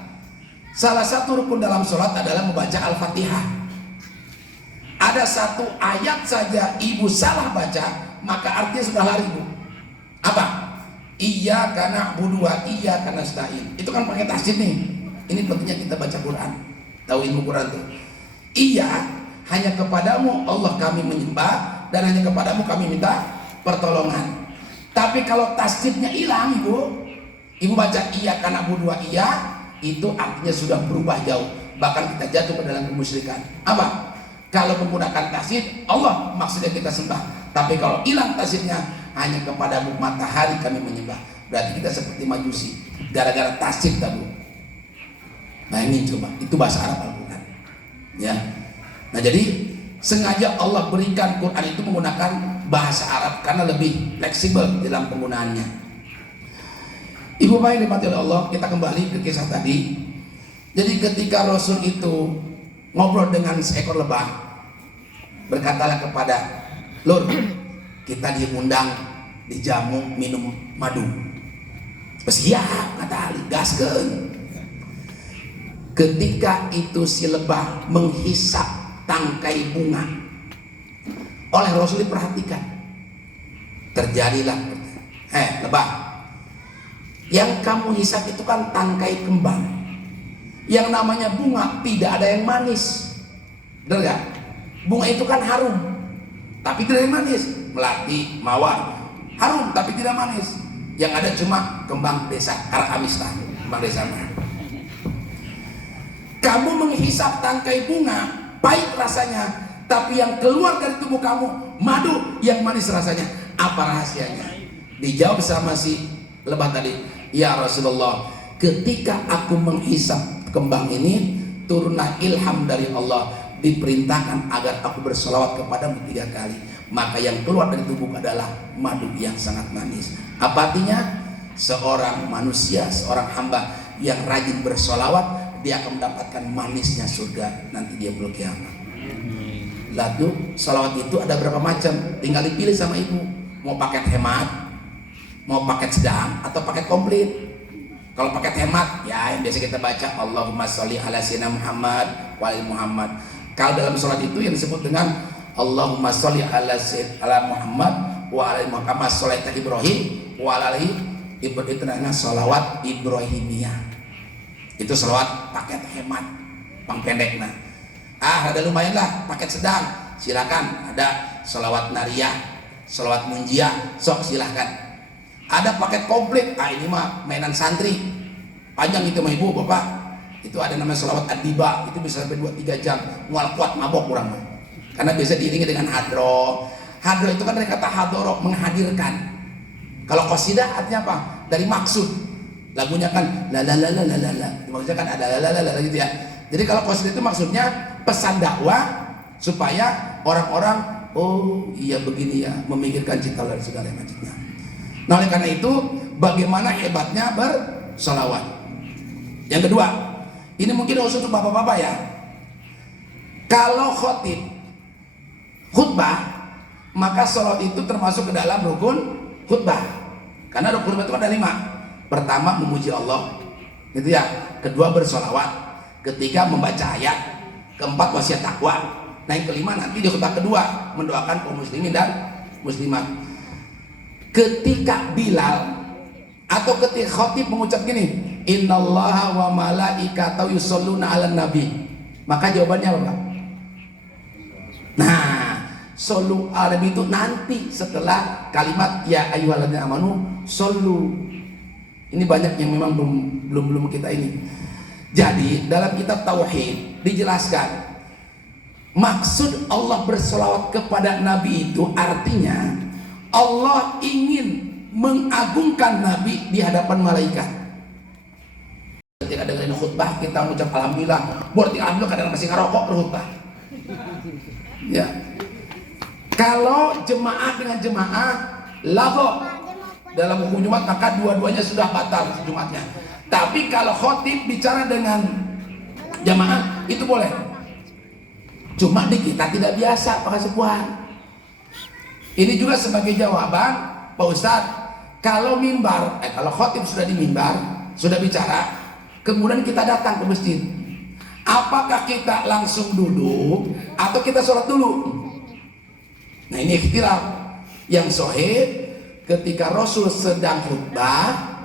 salah satu rukun dalam sholat adalah membaca Al-Fatihah. Ada satu ayat saja Ibu salah baca, maka artinya sudah lari Bu. Apa? Iyyaka na'budu wa iyyaka nasta'in. Itu kan pakai tasdid nih. Ini pentingnya kita baca Quran. Tahu ilmu Quran tuh. Iya, hanya kepadamu Allah kami menyembah dan hanya kepadamu kami minta pertolongan. Tapi kalau tasdidnya hilang Ibu baca iyyaka na'budu wa iya, itu artinya sudah berubah jauh. Bahkan kita jatuh ke dalam kemusyrikan. Apa? Kalau menggunakan tasdid Allah maksudnya kita sembah. Tapi kalau hilang tasdidnya, hanya kepadamu matahari kami menyembah, berarti kita seperti majusi gara-gara tasdid Bu. Nah ini coba, itu bahasa Arab Al-Quran ya. Nah jadi sengaja Allah berikan Quran itu menggunakan bahasa Arab karena lebih fleksibel dalam penggunaannya. Ibu baik dimati oleh Allah, kita kembali ke kisah tadi. Jadi ketika Rasul itu ngobrol dengan seekor lebah, berkatalah kepada Lur, kita diundang dijamu minum madu. Siap, kata Ali, gaskeun. Ketika itu si lebah menghisap tangkai bunga, oleh Rasul diperhatikan, terjadilah lebah, yang kamu hisap itu kan tangkai kembang. Yang namanya bunga tidak ada yang manis, benar gak? Bunga itu kan harum, tapi tidak yang manis. Melati, mawar, harum tapi tidak manis. Yang ada cuma kembang desa, Arak-Amista, kembang desa. Kamu menghisap tangkai bunga, pahit rasanya, tapi yang keluar dari tubuh kamu madu yang manis rasanya. Apa rahasianya? Dijawab sama si lebah tadi, ya Rasulullah, ketika aku menghisap kembang ini, turunlah ilham dari Allah, diperintahkan agar aku bersolawat kepadamu 3 kali. Maka yang keluar dari tubuh adalah madu yang sangat manis. Apa artinya? Seorang manusia, seorang hamba yang rajin bersolawat, dia akan mendapatkan manisnya surga nanti dia belum kiamat. Lalu solawat itu ada berapa macam? Tinggal dipilih sama ibu. Mau paket hemat, mau paket sedang, atau paket komplit. Kalau paket hemat, ya yang biasa kita baca Allahumma sholli ala sayyidina Muhammad wa ali Muhammad. Kalau dalam sholat itu yang disebut dengan Allahumma sholli ala sayyidina Muhammad wa ala ali Muhammad, sholat Ibrahim wa ala ali Ibrahim, itu namanya sholawat Ibrahimiyah. Itu sholawat paket hemat, pang pendek. Nah, ada lumayan lah paket sedang, silakan. Ada sholawat nariyah, sholawat munjiah, sok silahkan. Ada paket komplit, ini mah mainan santri, panjang itu mah ibu bapak. Itu ada namanya sholawat ad-diba, itu bisa sampai 2-3 jam, mual kuat mabok kurang mah. Karena biasa diiringi dengan hadro. Hadro itu kan dari kata hadoro, menghadirkan. Kalau qasidah artinya apa? Dari maksud. Lagunya kan la la la la la la. Maksudnya kan ada la la la la gitu ya. Jadi kalau qasidah itu maksudnya pesan dakwah supaya orang-orang, oh iya begini ya, memikirkan cita dan segala macamnya. Nah, oleh karena itu bagaimana hebatnya bersolawat. Yang kedua, ini mungkin khusus untuk bapak-bapak ya. Kalau khutbah, maka sholawat itu termasuk ke dalam rukun khutbah. Karena rukun khutbah itu ada 5. Pertama memuji Allah, gitu ya. Kedua bersolawat. Ketiga membaca ayat. Keempat wasiat takwa. Nah yang kelima nanti di khutbah kedua mendoakan kaum muslimin dan muslimat. Ketika Bilal atau ketika khatib mengucap gini, innallaha wa malaikatahu yusholluna 'alan nabi, maka jawabannya apa Pak? Nah, shollu 'alan nabi itu nanti setelah kalimat ya ayyuhalladzina amanu shollu. Ini banyak yang memang belum kita ini. Jadi dalam kitab tauhid dijelaskan maksud Allah bersolawat kepada Nabi itu artinya Allah ingin mengagungkan Nabi di hadapan malaikat. Ketika dengerin khutbah kita mengucap alhamdulillah, berarti alhamdulillah kadang masih ngerokok berkhutbah. Ya. Kalau jemaah dengan jemaah lago dalam hukum Jumat maka dua-duanya sudah batal Jumatnya. Tapi kalau khotib bicara dengan jamaah itu boleh. Cuma di kita tidak biasa pakai sepuhan. Ini juga sebagai jawaban Pak Ustadz, kalau mimbar, kalau khotib sudah di mimbar, sudah bicara, kemudian kita datang ke masjid, apakah kita langsung duduk atau kita sholat dulu? Nah ini ikhtilaf. Yang sahih, ketika Rasul sedang khutbah,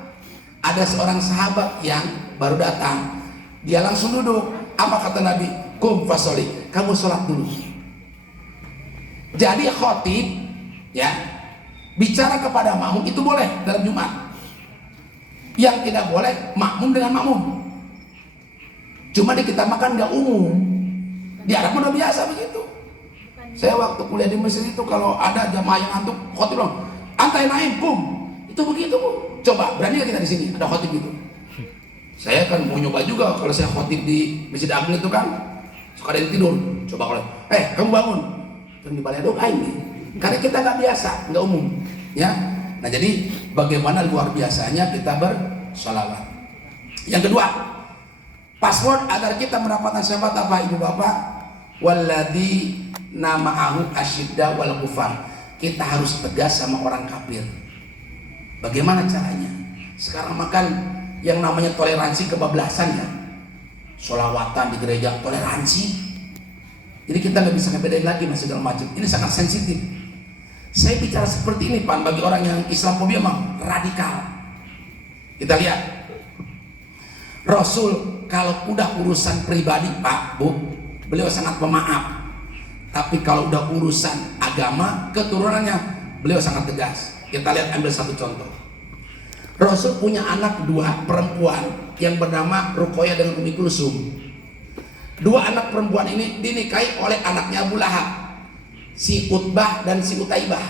ada seorang sahabat yang baru datang, dia langsung duduk. Apa kata Nabi? Kum fasoli, kamu sholat dulu. Jadi khotib ya bicara kepada makmum itu boleh dalam Jumat. Yang tidak boleh makmum dengan makmum. Cuma di kita makan nggak umum. Di Arab udah biasa begitu. Saya waktu kuliah di Mesir itu kalau ada jamaah yang ngantuk, khotib bilang, antai naim kum. Itu begitu Bu. Coba berani nggak kita di sini ada khotib gitu. Saya kan mau nyoba juga kalau saya khotib di Masjid Agung itu kan suka ada yang tidur. Coba kalau, kamu bangun, yang di balai doa ini. Karena kita nggak biasa, nggak umum, ya. Nah jadi bagaimana luar biasanya kita bersolawat. Yang kedua, Password agar kita mendapatkan syafaat apa ibu bapak? Walladzi nama'ahu asyidda wal kufar. Kita harus tegas sama orang kafir. Bagaimana caranya? Sekarang makan yang namanya toleransi kebablasan ya. Sholawatan di gereja toleransi. Jadi kita nggak bisa ngebedain lagi masih segala macam. Ini sangat sensitif. Saya bicara seperti ini Pak bagi orang yang Islamophobia memang radikal. Kita lihat Rasul kalau udah urusan pribadi Pak Bu, beliau sangat pemaaf. Tapi kalau udah urusan agama, keturunannya, beliau sangat tegas. Kita lihat ambil satu contoh. Rasul punya anak dua perempuan yang bernama Ruqayyah dan Ummi Kulsum. Dua anak perempuan ini dinikahi oleh anaknya Abu Lahab, si Utbah dan si Utaibah.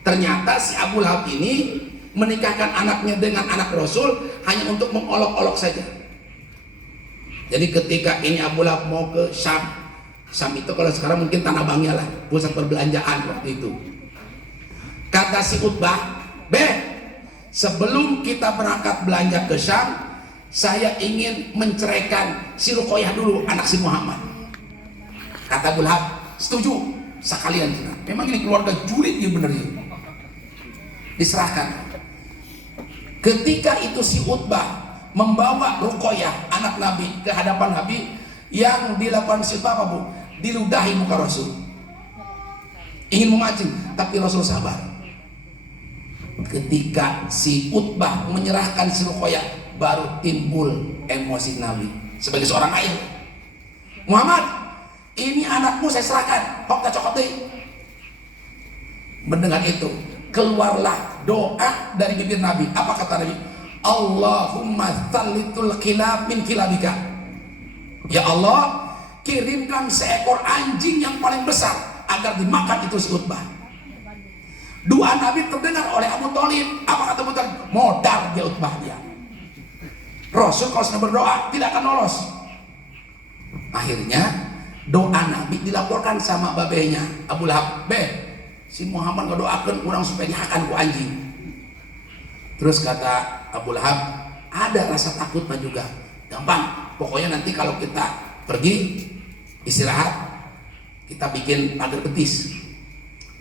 Ternyata si Abu Lahab ini menikahkan anaknya dengan anak Rasul hanya untuk mengolok-olok saja. Jadi ketika ini Abu Lahab mau ke Syam itu kalau sekarang mungkin Tanah Bangnya lah, pusat perbelanjaan waktu itu. Kata si Utbah, sebelum kita berangkat belanja ke Syam, saya ingin menceraikan si Ruqayyah dulu, anak si Muhammad. Kata Abu Lahab, setuju, sekalian kita. Memang ini keluarga julid ya bener ya. Diserahkan. Ketika itu si Utbah membawa Ruqayyah anak Nabi ke hadapan Nabi, yang dilakukan si Utbah apa Bu? Diludahi muka Rasul. Ingin memancing, tapi Rasul sabar. Ketika si Utbah menyerahkan si Ruqayyah, baru timbul emosi Nabi sebagai seorang ayah. Muhammad, ini anakmu saya serahkan. Hok cocok deh. Mendengar itu, keluarlah doa dari bibir Nabi. Apa kata Nabi? Allahumma tsallitul kilab min kilabika. Ya Allah, kirimkan seekor anjing yang paling besar agar dimakan itu si Utbah. Doa Nabi terdengar oleh Abu Thalib. Apa kata Abu Thalib? Modal dia Utbah dia. Rasul kalau sedang berdoa tidak akan lolos. Akhirnya doa Nabi dilaporkan sama babenya Abu Lahab. Si Muhammad ngedoakan orang supaya dihakan ku anjing. Terus kata Abu Lahab, ada rasa takutnya juga. Gampang, pokoknya nanti kalau kita pergi istirahat, kita bikin pagar betis.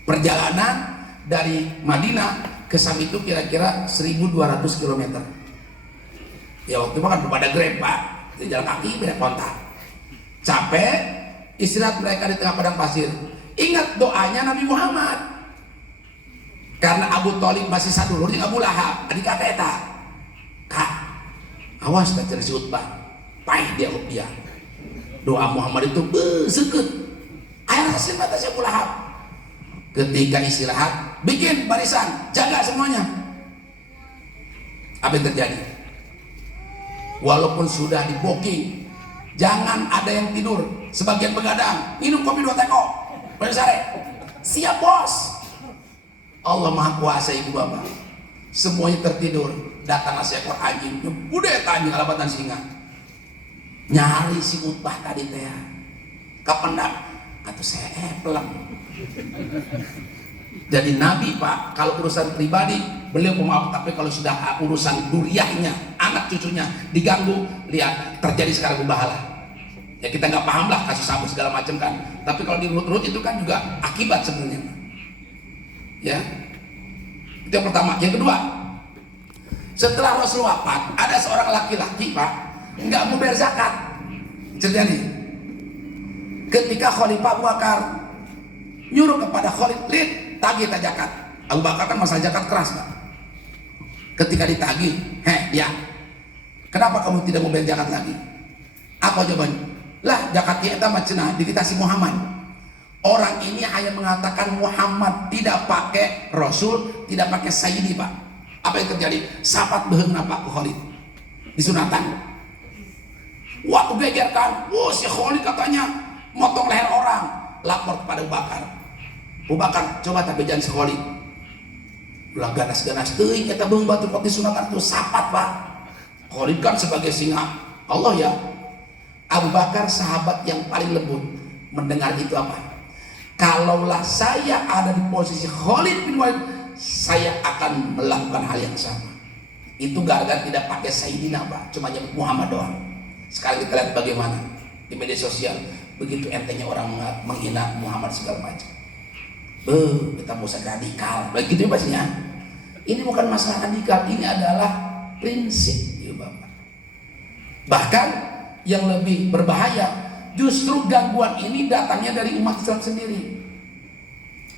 Perjalanan dari Madinah ke Syam itu kira-kira 1.200 km. Ya waktu itu kan belum ada Grab Pak, jadi jalan kaki beda kontak. Capek, istirahat mereka di tengah padang pasir. Ingat doanya Nabi Muhammad. Karena Abu Thalib masih sadulur dengan Abu Lahab, adik kakak eta. Kak, awas tak cari si Utbah, pahit dia dia. Doa Muhammad itu sekut. Air hasil mata si Abu Lahab. Ketika istirahat, bikin barisan, jaga semuanya. Apa yang terjadi? Walaupun sudah di booking, jangan ada yang tidur. Sebagian begadang, minum kopi 2 teko. Bersare, siap bos. Allah Maha Kuasa ibu bapak. Semuanya tertidur. Datanglah seekor anjing, udah anjing alabatan singa. Nyari si Utbah tadi teh. Kapan dak? Atau saya pelem. Jadi Nabi Pak, kalau urusan pribadi beliau pemaaf, tapi kalau sudah urusan duriahnya, anak cucunya diganggu, lihat terjadi sekarang mubahalah. Ya kita nggak paham lah kasus sabu segala macam kan. Tapi kalau diurut-urut itu kan juga akibat sebenarnya. Ya, itu yang pertama. Yang kedua, setelah Rasul wafat, ada seorang laki-laki Pak nggak mau bayar zakat. Terjadi ketika Khalifah Abu Bakar nyuruh kepada Khalid, lid tagih zakat. Abu Bakar kan masalah zakat keras Pak. Ketika ditagih, dia, kenapa kamu tidak mau bayar zakat lagi? Apa jawabannya? Lah zakat kita macam dititasi Muhammad. Orang ini hanya mengatakan Muhammad, tidak pakai Rasul, tidak pakai Sayyidi Pak. Apa yang terjadi? Sapat beheungna Pak ku Khalid disunatan. Waktu gegerkan, si Khalid katanya motong leher orang, lapor kepada Abu Bakar. Abu Bakar, coba tak bejan si Khalid. Ulah ganas-ganas teuing eta beung batu pot disunatan itu sapat Pak. Khalid kan sebagai singa Allah ya. Abu Bakar sahabat yang paling lembut. Mendengar itu apa? Kalaulah saya ada di posisi Khalid bin Walid, saya akan melakukan hal yang sama. Itu gara-gara tidak pakai Sayyidina Pak, cuma nyebut Muhammad doang. Sekarang kita lihat bagaimana di media sosial, begitu entengnya orang menghina Muhammad segala macam. Kita mau radikal, begitu ya pastinya. Ini bukan masalah radikal, ini adalah prinsip, ya Bapak. Bahkan yang lebih berbahaya, justru gangguan ini datangnya dari umat Islam sendiri.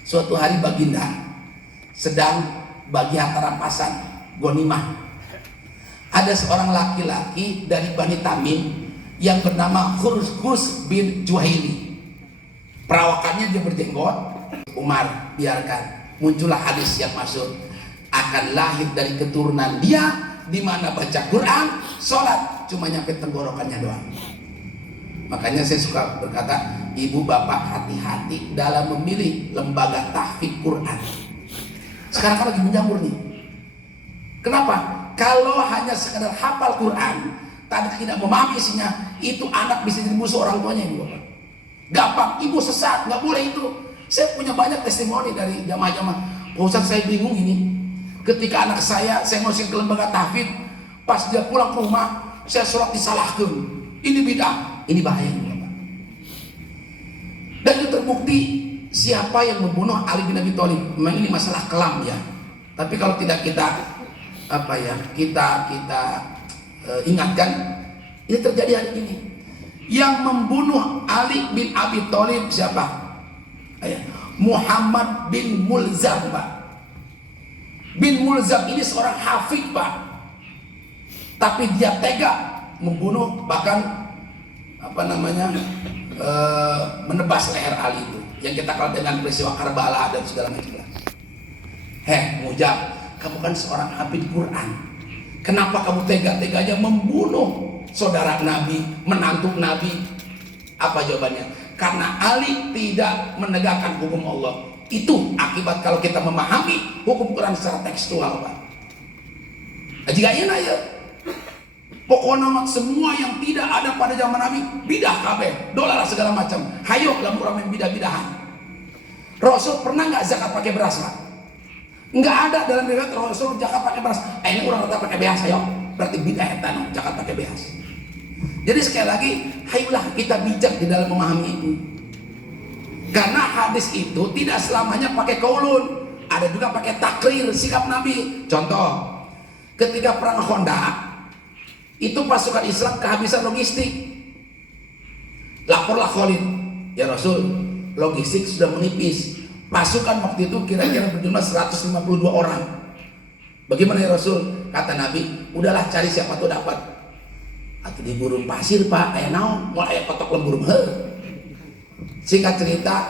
Suatu hari Baginda sedang bagi harta rampasan ghanimah. Ada seorang laki-laki dari Bani Tamim yang bernama Khurkhus bin Juhaili. Perawakannya dia berjenggot. Umar biarkan, muncullah hadis yang masyhur, akan lahir dari keturunan dia di mana baca Quran, sholat cuma nyampe tenggorokannya doang. Makanya saya suka berkata, ibu bapak hati-hati dalam memilih lembaga tahfidz Quran. Sekarang kan lagi menjamur nih. Kenapa? Kalau hanya sekedar hafal Quran, tidak memahami isinya, itu anak bisa jadi musuh orang tuanya, ibu bapak. Gampang, ibu sesat, nggak boleh itu. Saya punya banyak testimoni dari jamaah-jamaah. Ustaz, saya bingung ini. Ketika anak saya masukin ke lembaga tahfidz, pas dia pulang ke rumah, saya sholat disalahkan. Ini bid'ah, ini bahaya. Dan itu terbukti siapa yang membunuh Ali bin Abi Thalib. Memang ini masalah kelam ya. Tapi kalau tidak kita ingatkan, ini terjadi hari ini. Yang membunuh Ali bin Abi Thalib siapa? Muhammad bin Mulzam, Pak. Bin Mulzam ini seorang hafid, Pak. Tapi dia tega membunuh, bahkan menebas leher Ali itu, yang kita kenal dengan peristiwa Karbala dan segala macam. Mujab, kamu kan seorang hafid Quran. Kenapa kamu tega-teganya membunuh saudara Nabi, menantu Nabi? Apa jawabannya? Karena Ali tidak menegakkan hukum Allah. Itu akibat kalau kita memahami hukum Quran secara tekstual, Pak. Jika ini ya, pokoknya semua yang tidak ada pada zaman Nabi bidah kabeh, dolar segala macam. Hayo lamun orang main bidah-bidahan. Rasul pernah nggak zakat pakai beras, Pak? Nggak ada dalam riwayat Rasul zakat pakai beras. Ini orang tetap pakai beras, ayo. Berarti bidah etan zakat pakai beras. Jadi sekali lagi, ayolah kita bijak di dalam memahami itu. Karena hadis itu tidak selamanya pakai qaulun, ada juga pakai takrir sikap Nabi. Contoh, ketika perang Khandaq, itu pasukan Islam kehabisan logistik. Laporlah Khalid, ya Rasul, logistik sudah menipis. Pasukan waktu itu kira-kira berjumlah 152 orang. Bagaimana ya Rasul? Kata Nabi, udahlah cari siapa tuh dapat. Atau di gurun pasir, Pak, aya naon, mau aya kotok lembur. Singkat cerita,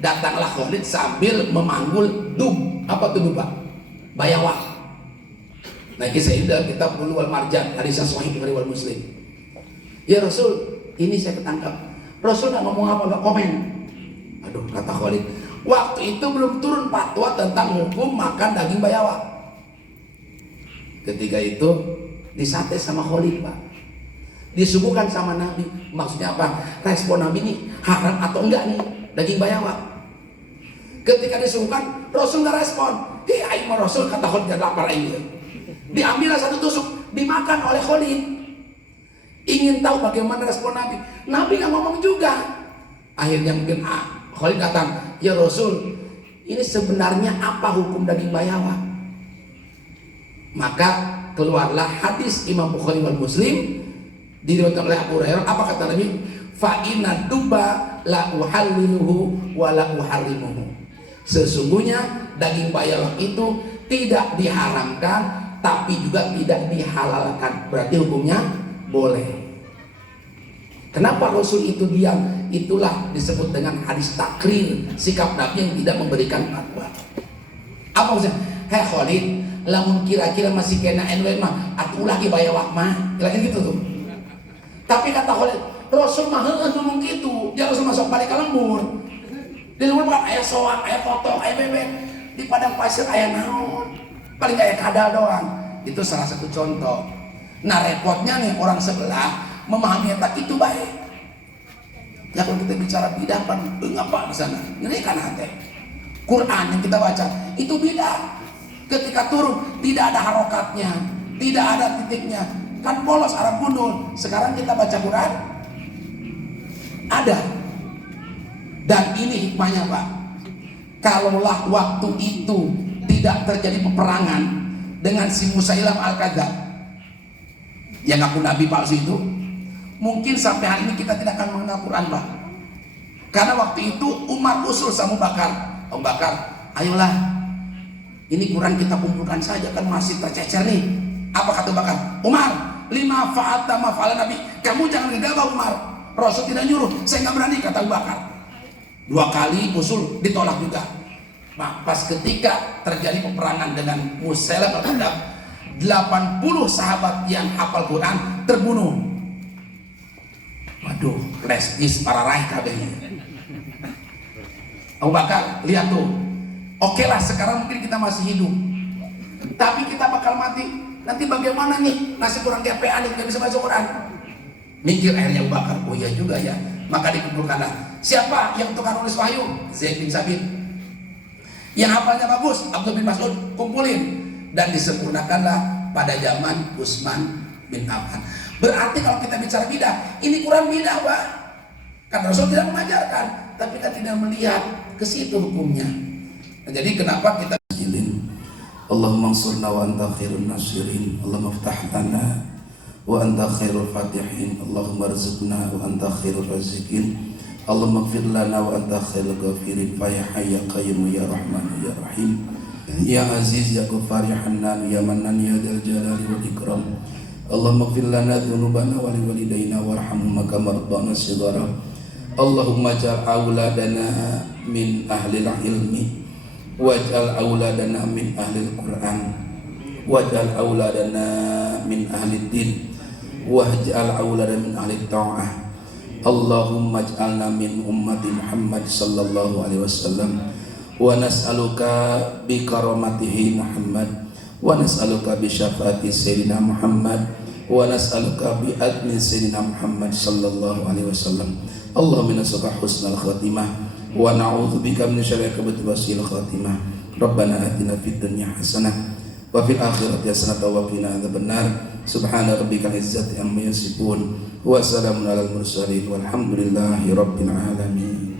datanglah Khalid sambil memanggul dub. Apa tuh dub, Pak? Bayawak. Nah, kisah ini dalam kitab Bulughul wal Marjan, hadis sahih Bukhari wal Muslim. Ya Rasul, ini saya ketangkap. Rasul nggak ngomong apa, nggak komen. Aduh, kata Khalid, waktu itu belum turun fatwa tentang hukum makan daging bayawak. Ketika itu disate sama Khalid, Pak. Disuguhkan sama Nabi. Maksudnya apa? Respon Nabi ini haram atau enggak nih daging bayawak. Ketika disuguhkan, Rasul nggak respon. Aing mah Rasul, kata Khalid, jangan lapar ini. Diambillah satu tusuk, dimakan oleh Khalid. Ingin tahu bagaimana respon Nabi. Nabi nggak ngomong juga. Akhirnya mungkin Khalid datang, ya Rasul, ini sebenarnya apa hukum daging bayawak? Maka keluarlah hadis Imam Bukhari wal Muslim diriwayatkan oleh Abu Hurairah. Apa kata Nabi? Fa inna duba la uhalliluhu wa la uharrimuhu. Sesungguhnya daging bayawak itu tidak diharamkan tapi juga tidak dihalalkan. Berarti hukumnya boleh. Kenapa Rasul itu diam? Itulah disebut dengan hadis takrir, sikap Nabi yang tidak memberikan fatwa. Apa maksudnya? Khalid, lamun kira-kira masih kena NW mah atuh lagi bayawak mah. Kira-kira gitu tuh. Tapi kata Khalid, Rasul mah ngomong gitu. Dia Rasul masuk balik ke lembur. Di lembur bukan ayah soak, ayah totok, ayah bebek. Di padang pasir ayah naon. Paling ayah kadal doang. Itu salah satu contoh. Nah repotnya nih orang sebelah memahami tak itu baik. Ya kalau kita bicara bidah kan ngapa kesana? Ini kan hati. Quran yang kita baca itu bidah. Ketika turun tidak ada harokatnya, tidak ada titiknya. kan polos Arab gundul. Sekarang kita baca Quran ada. Dan ini hikmahnya Pak, kalaulah waktu itu tidak terjadi peperangan dengan si Musailam Al-Kadzab yang ngaku nabi palsu itu, mungkin sampai hari ini kita tidak akan mengenal Quran Pak. Karena waktu itu Umar usul sama Abu Bakar, ayolah ini Quran kita kumpulkan saja, kan masih tercecer nih. Apa kata Abu Bakar? Umar, lima fa'ata ma fa'ala nabi, kamu jangan gegabah Umar, Rasul tidak nyuruh. Saya nggak berani, kata Abu Bakar. 2 kali usul ditolak juga. Nah, pas ketika terjadi peperangan dengan Musailamah Al-Kadzab, 80 sahabat yang hafal Quran terbunuh. Waduh, lesnis para raih kabehnya. Abu Bakar, lihat tuh. Oke lah, sekarang mungkin kita masih hidup, tapi kita bakal mati. Nanti bagaimana nih? Nasib kurang GPA nih, nggak bisa baca Quran. Mikir akhirnya Abu Bakar, oh iya juga ya. Maka dikumpulkanlah. Siapa yang tukang nulis wahyu? Zaid bin Sabit. Yang hafalnya bagus, Abdul bin Mas'ud, kumpulin. Dan disempurnakanlah pada zaman Utsman bin Affan. Berarti kalau kita bicara bidah, ini Quran bidah Pak. Karena Rasul tidak mengajarkan, tapi kita tidak melihat ke situ hukumnya. Nah, jadi kenapa kita Allahumma ansurna wa anta khairun nasirin, Allahumma ftah lana wa anta khairul fatihin, Allahumma rizqna wa anta khairul razikin, Allahumma ighfir lana wa anta khairul ghafirin, fa ya hayya qayyum ya rahman ya rahim, ya aziz ya ghaffar ya hannan ya mannan ya dzal jalali wal ikram, Allahumma ighfir lana dzunubana wa liwalidayna warhamhum kama rabbana shighara, Allahumma ja'al auladana min ahli ilmi waj'al auladana min ahli Quran waj'al auladana min ahli din waj'al auladana min ahli ta'ah, Allahumma ij'alna min ummati Muhammad sallallahu alaihi wasallam wa nas'aluka bi karamatihi Muhammad wa nas'aluka bi syafaati sayyidina Muhammad wa nas'aluka bi admi sayyidina Muhammad sallallahu alaihi wasallam, Allahumma nas'aluka husnal khatimah wa na'udzubika min syarri wasil khatimah. Rabbana atina fid dunya hasanah wa fil akhirati hasanah wa qina adzabannar. Subhana rabbikal izzati amma yasifun wa salamun alal mursalin walhamdulillahi rabbil alamin.